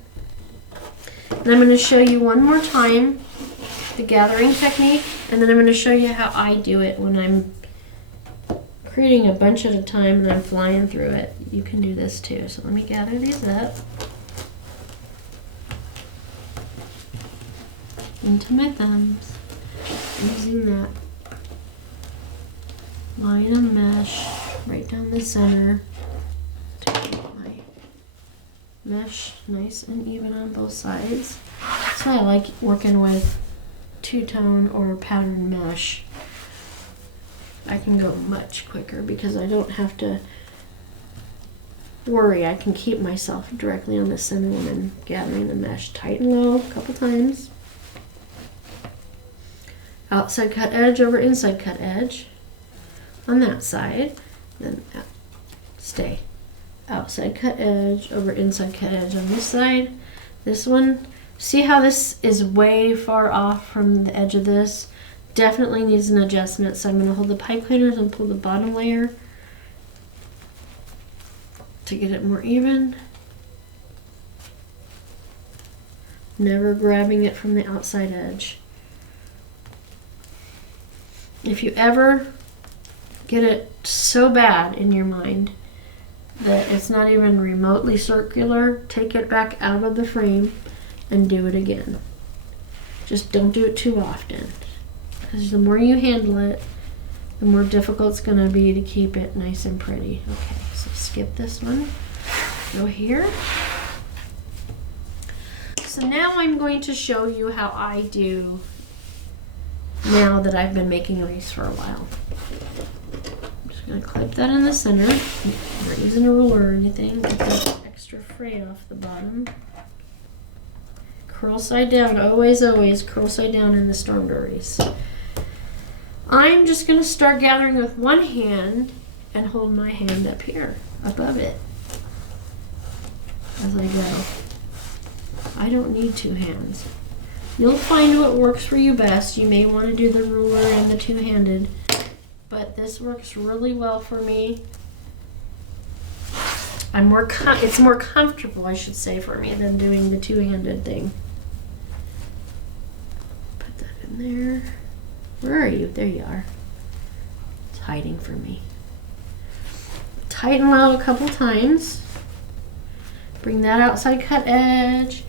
And I'm going to show you one more time the gathering technique, and then I'm going to show you how I do it when I'm creating a bunch at a time and I'm flying through it. You can do this too. So let me gather these up into my thumbs using that line of mesh right down the center. Mesh nice and even on both sides. That's why I like working with two-tone or pattern mesh. I can go much quicker because I don't have to worry. I can keep myself directly on the center when I'm gathering the mesh. Tight and low a couple times. Outside cut edge over inside cut edge on that side. Then stay. Outside cut edge over inside cut edge on this side. This one, see how this is way far off from the edge of this? Definitely needs an adjustment, so I'm going to hold the pipe cleaners and pull the bottom layer to get it more even. Never grabbing it from the outside edge. If you ever get it so bad in your mind that it's not even remotely circular, take it back out of the frame and do it again. Just don't do it too often, because the more you handle it, the more difficult it's going to be to keep it nice and pretty. Okay, so skip this one. Go here. So now I'm going to show you how I do now that I've been making wreaths for a while. I'm just going to clip that in the center. I'm not using a ruler or anything. Get that extra fray off the bottom. Curl side down. Always, always curl side down in the storm door wreaths. I'm just going to start gathering with one hand and hold my hand up here, above it, as I go. I don't need two hands. You'll find what works for you best. You may want to do the ruler and the two-handed, but this works really well for me. It's more comfortable, I should say, for me than doing the two-handed thing. Put that in there. Where are you? There you are. It's hiding from me. Tighten low a couple times. Bring that outside cut edge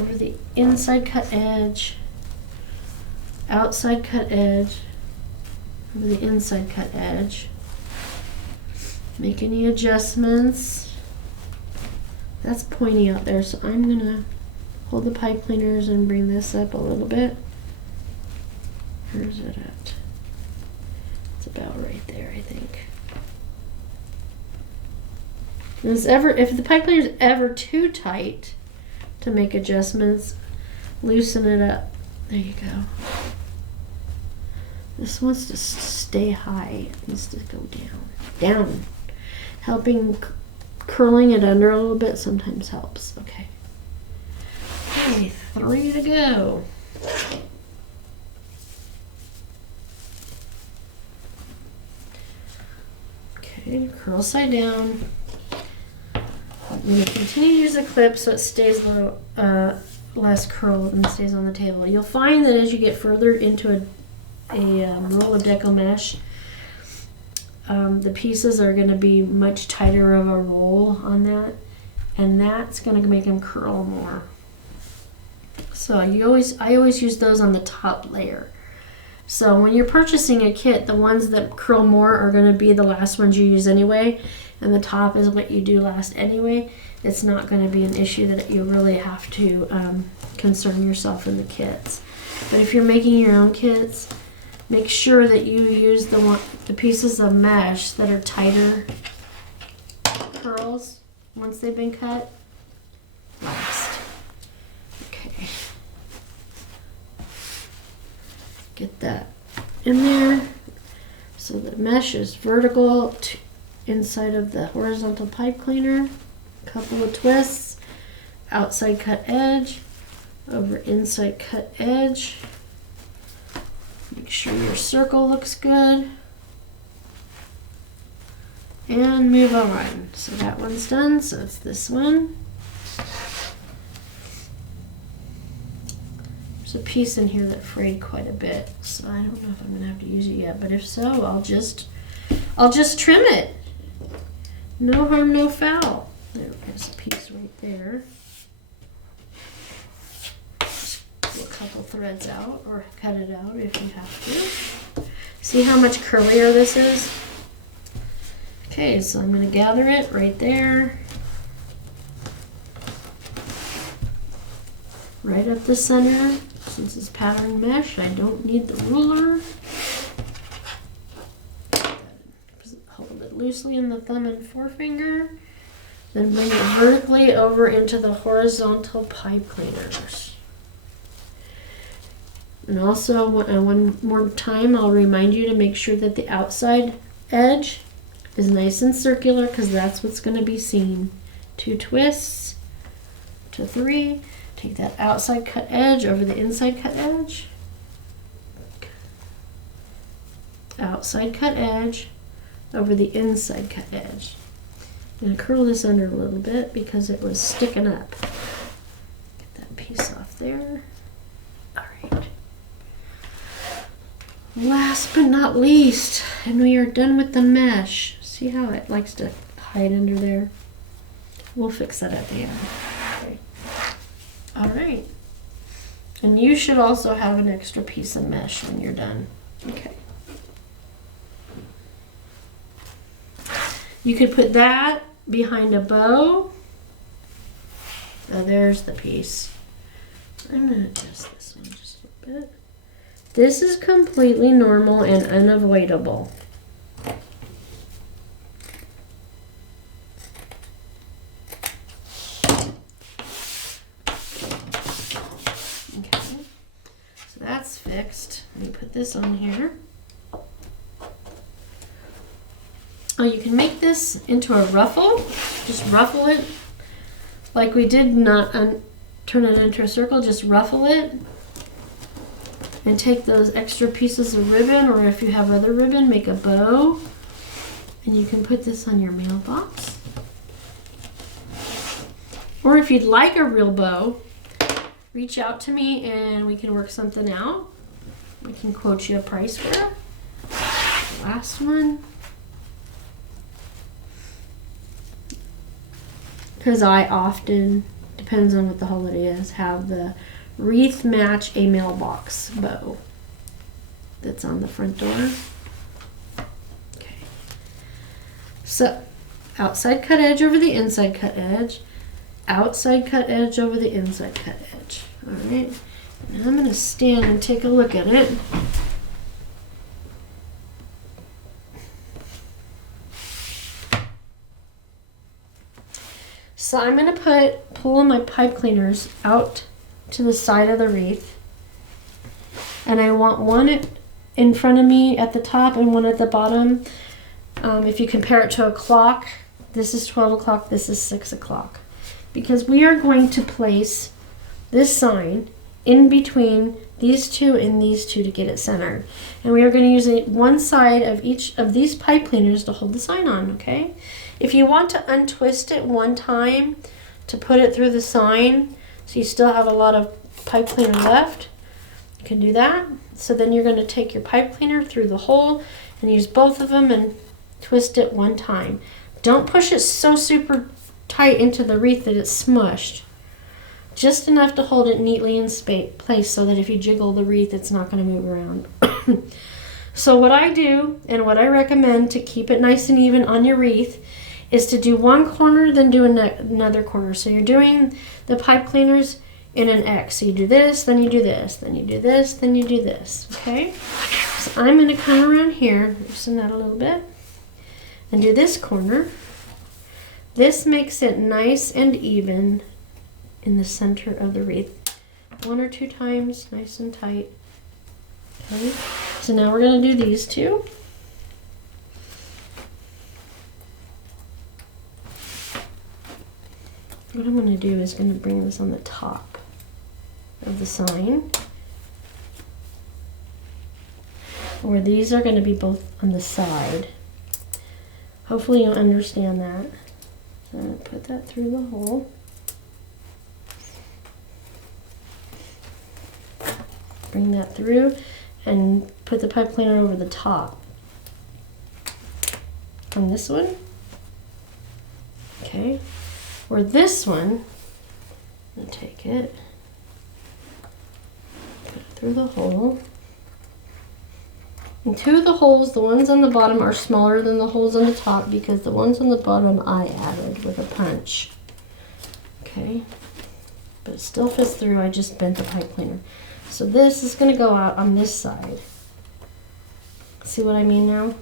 over the inside cut edge. Outside cut edge over the inside cut edge. Make any adjustments. That's pointy out there, so I'm gonna hold the pipe cleaners and bring this up a little bit. Where's it at? It's about right there, I think. If the pipe cleaner is ever too tight to make adjustments, loosen it up. There you go. This wants to stay high. It needs to go down. Down. Helping curling it under a little bit sometimes helps. Okay. Okay, 3 to go. Okay, curl side down. I'm going to continue to use the clip so it stays a little less curled and stays on the table. You'll find that as you get further into a roll of deco mesh, the pieces are going to be much tighter of a roll on that, and that's going to make them curl more. So I always use those on the top layer. So when you're purchasing a kit, the ones that curl more are going to be the last ones you use anyway, and the top is what you do last anyway. It's not going to be an issue that you really have to concern yourself in the kits. But if you're making your own kits, make sure that you use the pieces of mesh that are tighter curls once they've been cut last. Okay. Get that in there so the mesh is vertical inside of the horizontal pipe cleaner. A couple of twists, outside cut edge over inside cut edge. Make sure your circle looks good. And move on. So that one's done, so it's this one. There's a piece in here that frayed quite a bit, so I don't know if I'm gonna have to use it yet, but if so, I'll just trim it. No harm, no foul. There's a piece right there. Just pull a couple threads out or cut it out if you have to. See how much curlier this is? Okay, so I'm going to gather it right there. Right up the center. Since it's pattern mesh, I don't need the ruler. Hold it loosely in the thumb and forefinger. Then bring it vertically over into the horizontal pipe cleaners. And also, one more time, I'll remind you to make sure that the outside edge is nice and circular, because that's what's going to be seen. 2 twists to 3. Take that outside cut edge over the inside cut edge. Outside cut edge over the inside cut edge. I'm going to curl this under a little bit because it was sticking up. Get that piece off there. All right. Last but not least, and we are done with the mesh. See how it likes to hide under there? We'll fix that at the end. Okay. All right. And you should also have an extra piece of mesh when you're done. Okay. You could put that behind a bow. Oh, there's the piece. I'm going to adjust this one just a little bit. This is completely normal and unavoidable. Okay, so that's fixed. Let me put this on here. Oh, you can make this into a ruffle. Just ruffle it like we did, not turn it into a circle. Just ruffle it. And take those extra pieces of ribbon, or if you have other ribbon, make a bow. And you can put this on your mailbox. Or if you'd like a real bow, reach out to me and we can work something out. We can quote you a price for it. Last one. Because I often, depends on what the holiday is, have the wreath match a mailbox bow that's on the front door. Okay. So, outside cut edge over the inside cut edge. Outside cut edge over the inside cut edge. All right. Now I'm going to stand and take a look at it. So I'm going to pull my pipe cleaners out to the side of the wreath, and I want one in front of me at the top and one at the bottom. If you compare it to a clock, this is 12 o'clock, this is 6 o'clock, because we are going to place this sign in between these two and these two to get it centered, and we are going to use one side of each of these pipe cleaners to hold the sign on. Okay, if you want to untwist it one time to put it through the sign, so you still have a lot of pipe cleaner left, you can do that. So then you're going to take your pipe cleaner through the hole and use both of them and twist it one time. Don't push it so super tight into the wreath that it's smushed. just enough to hold it neatly in place so that if you jiggle the wreath, it's not going to move around. So what I do and what I recommend to keep it nice and even on your wreath is to do one corner, then do another corner. So you're doing the pipe cleaners in an X. So you do this, then you do this, then you do this, then you do this, okay? So I'm going to come around here, loosen that a little bit, and do this corner. This makes it nice and even in the center of the wreath. 1 or 2 times, nice and tight. Okay, so now we're going to do these two. What I'm going to do is going to bring this on the top of the sign, where these are going to be both on the side. Hopefully you understand that. So I'm going to put that through the hole. Bring that through and put the pipe cleaner over the top on this one. Okay, or this one, I'm going to take it, put it through the hole. And 2 of the holes, the ones on the bottom, are smaller than the holes on the top because the ones on the bottom I added with a punch. Okay, but it still fits through. I just bent the pipe cleaner. So this is going to go out on this side. See what I mean now?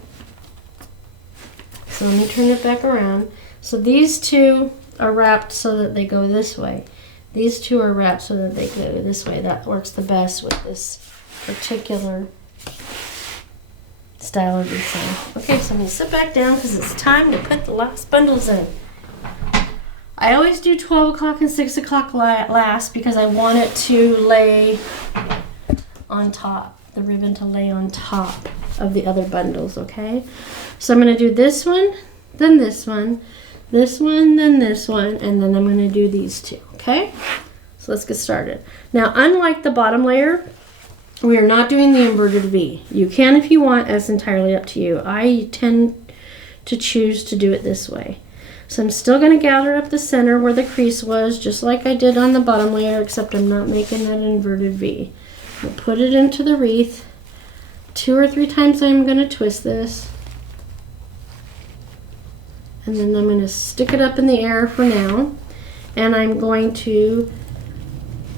So let me turn it back around. So these 2 are wrapped so that they go this way. These 2 are wrapped so that they go this way. That works the best with this particular style of design. Okay, so I'm going to sit back down because it's time to put the last bundles in. I always do 12 o'clock and 6 o'clock last because I want it to lay on top, the ribbon to lay on top of the other bundles, okay? So I'm going to do this one, then this one, then this one, and then I'm going to do these 2, okay? So let's get started. Now, unlike the bottom layer, we are not doing the inverted V. You can if you want, it's entirely up to you. I tend to choose to do it this way. So I'm still going to gather up the center where the crease was, just like I did on the bottom layer, except I'm not making that inverted V. I'll put it into the wreath. 2 or 3 times I'm going to twist this. And then I'm going to stick it up in the air for now. And I'm going to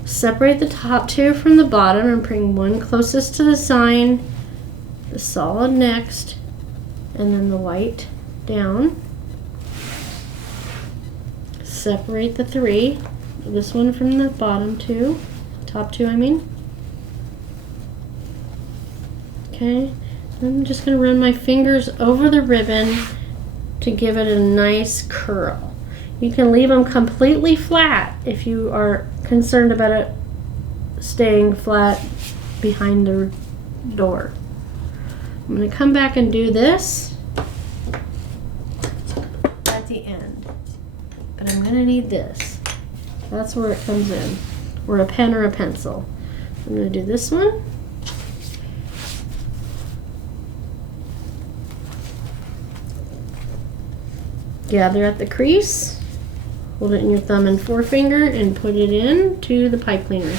separate the top 2 from the bottom and bring one closest to the sign, the solid next, and then the white down. Separate the 3, this one from the bottom 2, top 2 I mean. Okay, I'm just going to run my fingers over the ribbon to give it a nice curl. You can leave them completely flat if you are concerned about it staying flat behind the door. I'm going to come back and do this at the end. But I'm going to need this. That's where it comes in. Or a pen or a pencil. I'm going to do this one. Gather at the crease. Hold it in your thumb and forefinger and put it in to the pipe cleaner.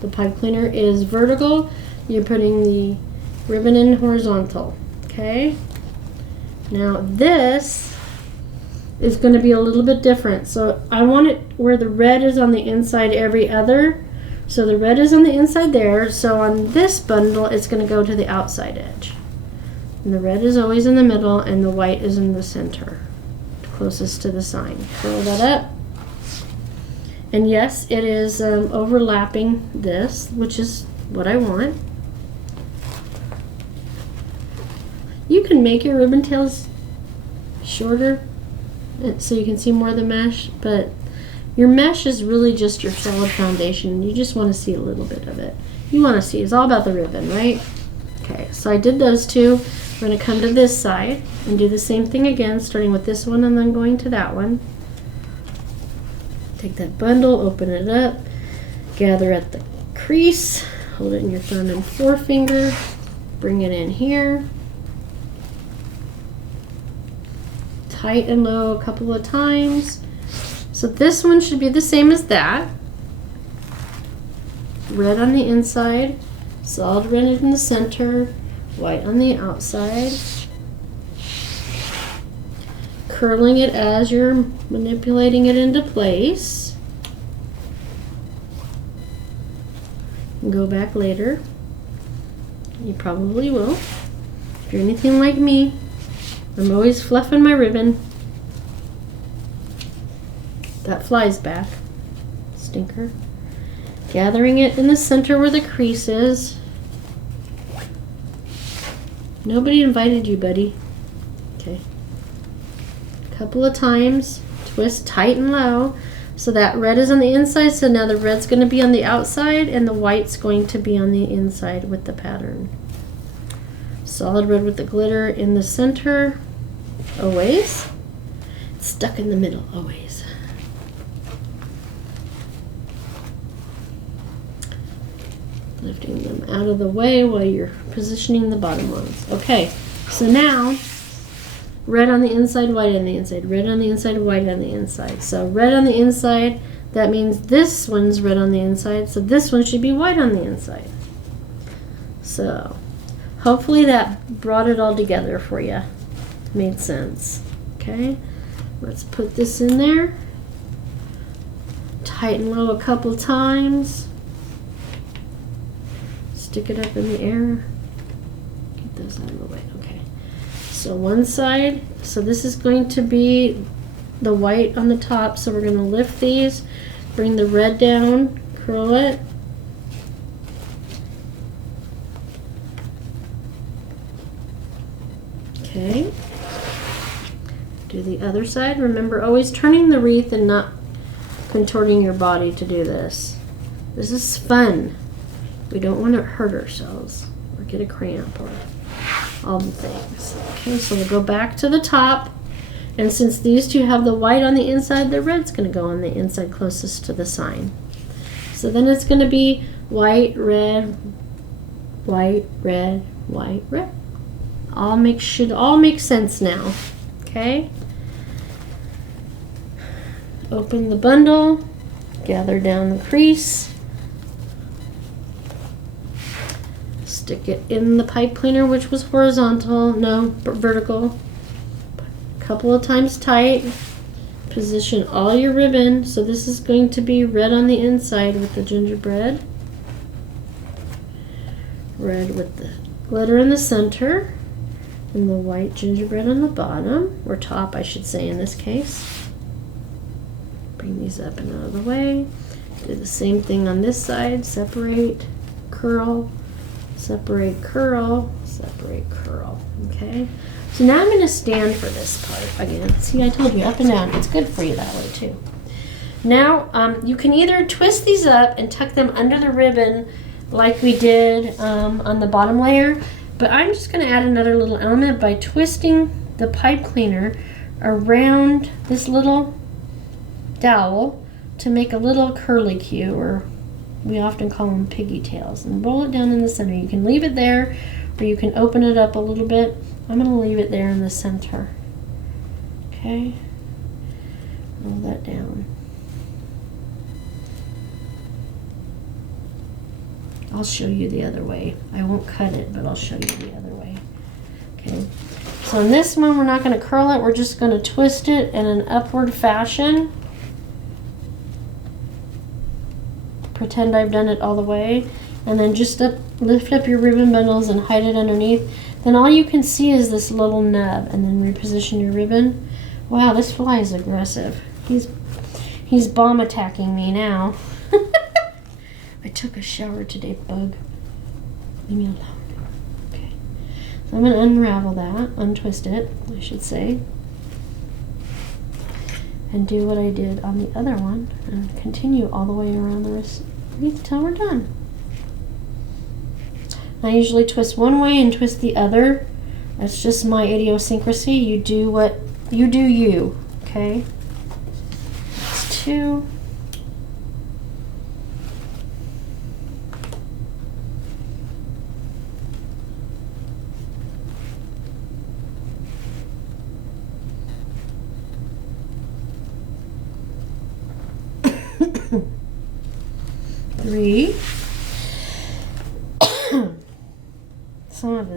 The pipe cleaner is vertical. You're putting the ribbon in horizontal. Okay? Now this is going to be a little bit different. So I want it where the red is on the inside every other. So the red is on the inside there. So on this bundle, it's going to go to the outside edge. And the red is always in the middle and the white is in the center, closest to the sign. Curl that up. And yes, it is overlapping this, which is what I want. You can make your ribbon tails shorter so you can see more of the mesh, but your mesh is really just your solid foundation. You just want to see a little bit of it. You want to see, it's all about the ribbon, right? Okay, so I did those 2. We're going to come to this side and do the same thing again, starting with this one and then going to that one. Take that bundle, open it up, gather at the crease, hold it in your thumb and forefinger, bring it in here. Tight and low a couple of times. So this one should be the same as that. red on the inside, solid red in the center, white on the outside. Curling it as you're manipulating it into place. And go back later. You probably will. If you're anything like me, I'm always fluffing my ribbon. That flies back. Stinker. Gathering it in the center where the crease is. Nobody invited you, buddy. Okay. Couple of times, twist tight and low, so that red is on the inside, so now the red's going to be on the outside and the white's going to be on the inside with the pattern. Solid red with the glitter in the center, always. It's stuck in the middle, always. Lifting them out of the way while you're positioning the bottom ones. Okay, so now red on the inside, white on the inside, red on the inside, white on the inside. So red on the inside, that means this one's red on the inside, so this one should be white on the inside. So hopefully that brought it all together for you. Made sense. Okay, let's put this in there. Tighten low a couple times. Stick it up in the air. Get those out of the way. Okay. So one side, so this is going to be the white on the top, so we're going to lift these, bring the red down, curl it. Okay. Do the other side. Remember, always turning the wreath and not contorting your body to do this. This is fun. We don't want to hurt ourselves or get a cramp or all the things. Okay, so we'll go back to the top, and since these two have the white on the inside, the red's going to go on the inside closest to the sign. So then it's going to be white, red, white, red, white, red. Should all make sense now. Okay. Open the bundle, gather down the crease. Stick it in the pipe cleaner, which was horizontal, no, vertical. A couple of times tight. Position all your ribbon. So this is going to be red on the inside with the gingerbread. Red with the glitter in the center. And the white gingerbread on the bottom, or top, I should say in this case. Bring these up and out of the way. Do the same thing on this side. Separate, curl. Separate, curl, separate, curl. Okay, so now I'm going to stand for this part again. See, I told you, up and down. It's good for you that way too. Now you can either twist these up and tuck them under the ribbon like we did on the bottom layer, but I'm just going to add another little element by twisting the pipe cleaner around this little dowel to make a little curlicue, or we often call them piggy tails, and roll it down in the center. You can leave it there, or you can open it up a little bit. I'm going to leave it there in the center. Okay, roll that down. I'll show you the other way. I won't cut it, but I'll show you the other way. Okay, so in this one, we're not going to curl it. We're just going to twist it in an upward fashion. Pretend I've done it all the way, and then just lift up your ribbon bundles and hide it underneath. Then all you can see is this little nub, and then reposition your ribbon. Wow, this fly is aggressive. He's bomb attacking me now. I took a shower today, bug. Leave me alone. Okay, so I'm going to unravel that, untwist it, I should say, and do what I did on the other one and continue all the way around the wreath till we're done. I usually twist one way and twist the other. That's just my idiosyncrasy. You do what you do, you. Okay, that's 2. Three.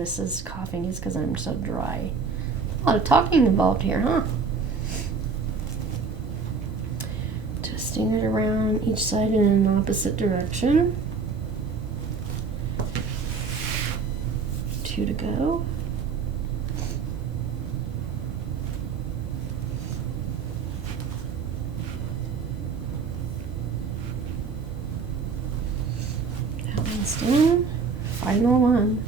this is coughing is because I'm so dry. A lot of talking involved here, huh? Twisting it around each side in an opposite direction. 2 to go. That one's done. Final one.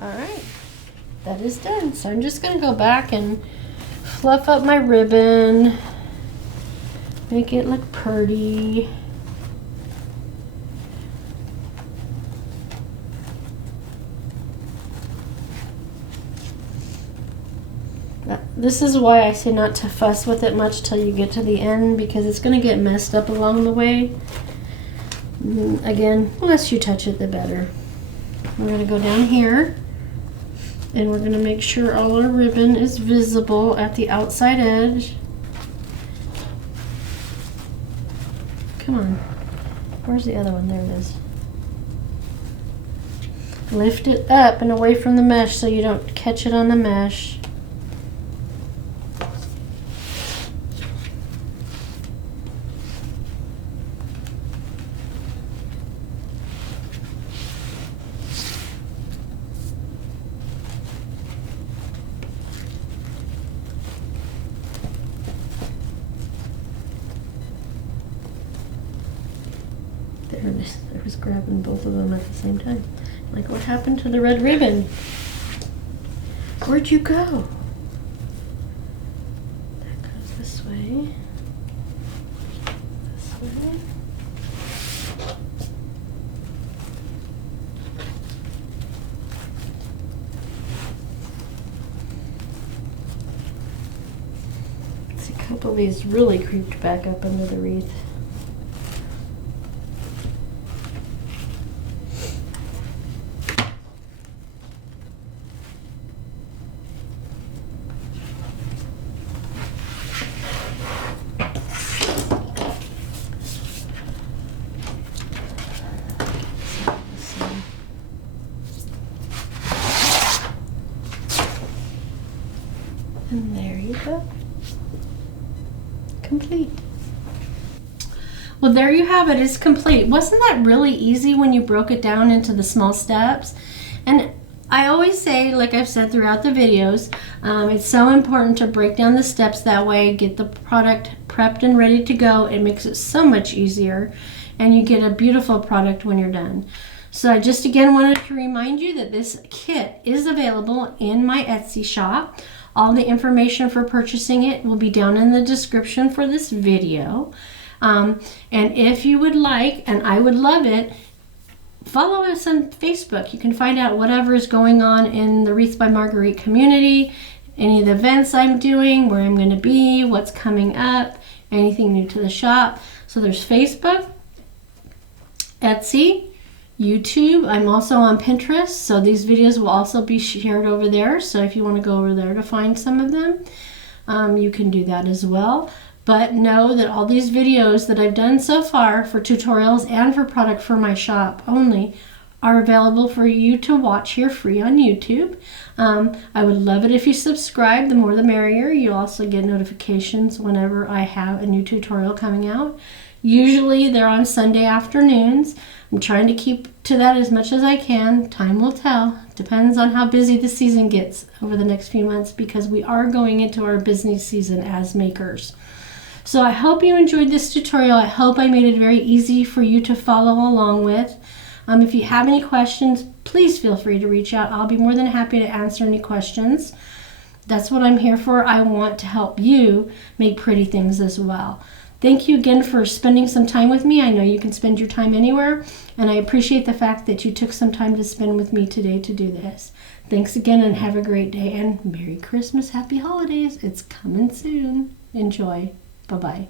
Alright, that is done. So I'm just going to go back and fluff up my ribbon, make it look pretty. This is why I say not to fuss with it much till you get to the end, because it's going to get messed up along the way. Again, the less you touch it, the better. We're going to go down here. And we're going to make sure all our ribbon is visible at the outside edge. Come on. Where's the other one? There it is. Lift it up and away from the mesh so you don't catch it on the mesh. There it is. I was grabbing both of them at the same time. Like, what happened to the red ribbon? Where'd you go? That goes this way. This way. See, a couple of these really creeped back up under the wreath. And there you go. Complete. Well, there you have it. It's complete. Wasn't that really easy when you broke it down into the small steps? And I always say, like I've said throughout the videos, it's so important to break down the steps that way, get the product prepped and ready to go. It makes it so much easier, and you get a beautiful product when you're done. So I just again wanted to remind you that this kit is available in my Etsy shop. All the information for purchasing it will be down in the description for this video. And if you would like, and I would love it, follow us on Facebook. You can find out whatever is going on in the Wreath by Marguerite community, any of the events I'm doing, where I'm going to be, what's coming up, anything new to the shop. So there's Facebook, Etsy, YouTube. I'm also on Pinterest, so these videos will also be shared over there. So if you want to go over there to find some of them, you can do that as well. But know that all these videos that I've done so far for tutorials and for product for my shop only are available for you to watch here free on YouTube. I would love it if you subscribe. The more the merrier. You'll also get notifications whenever I have a new tutorial coming out. Usually they're on Sunday afternoons. I'm trying to keep to that as much as I can. Time will tell. Depends on how busy the season gets over the next few months, because we are going into our business season as makers. So I hope you enjoyed this tutorial. I hope I made it very easy for you to follow along with. If you have any questions, please feel free to reach out. I'll be more than happy to answer any questions. That's what I'm here for. I want to help you make pretty things as well. Thank you again for spending some time with me. I know you can spend your time anywhere, and I appreciate the fact that you took some time to spend with me today to do this. Thanks again, and have a great day, and Merry Christmas, Happy Holidays. It's coming soon. Enjoy. Bye-bye.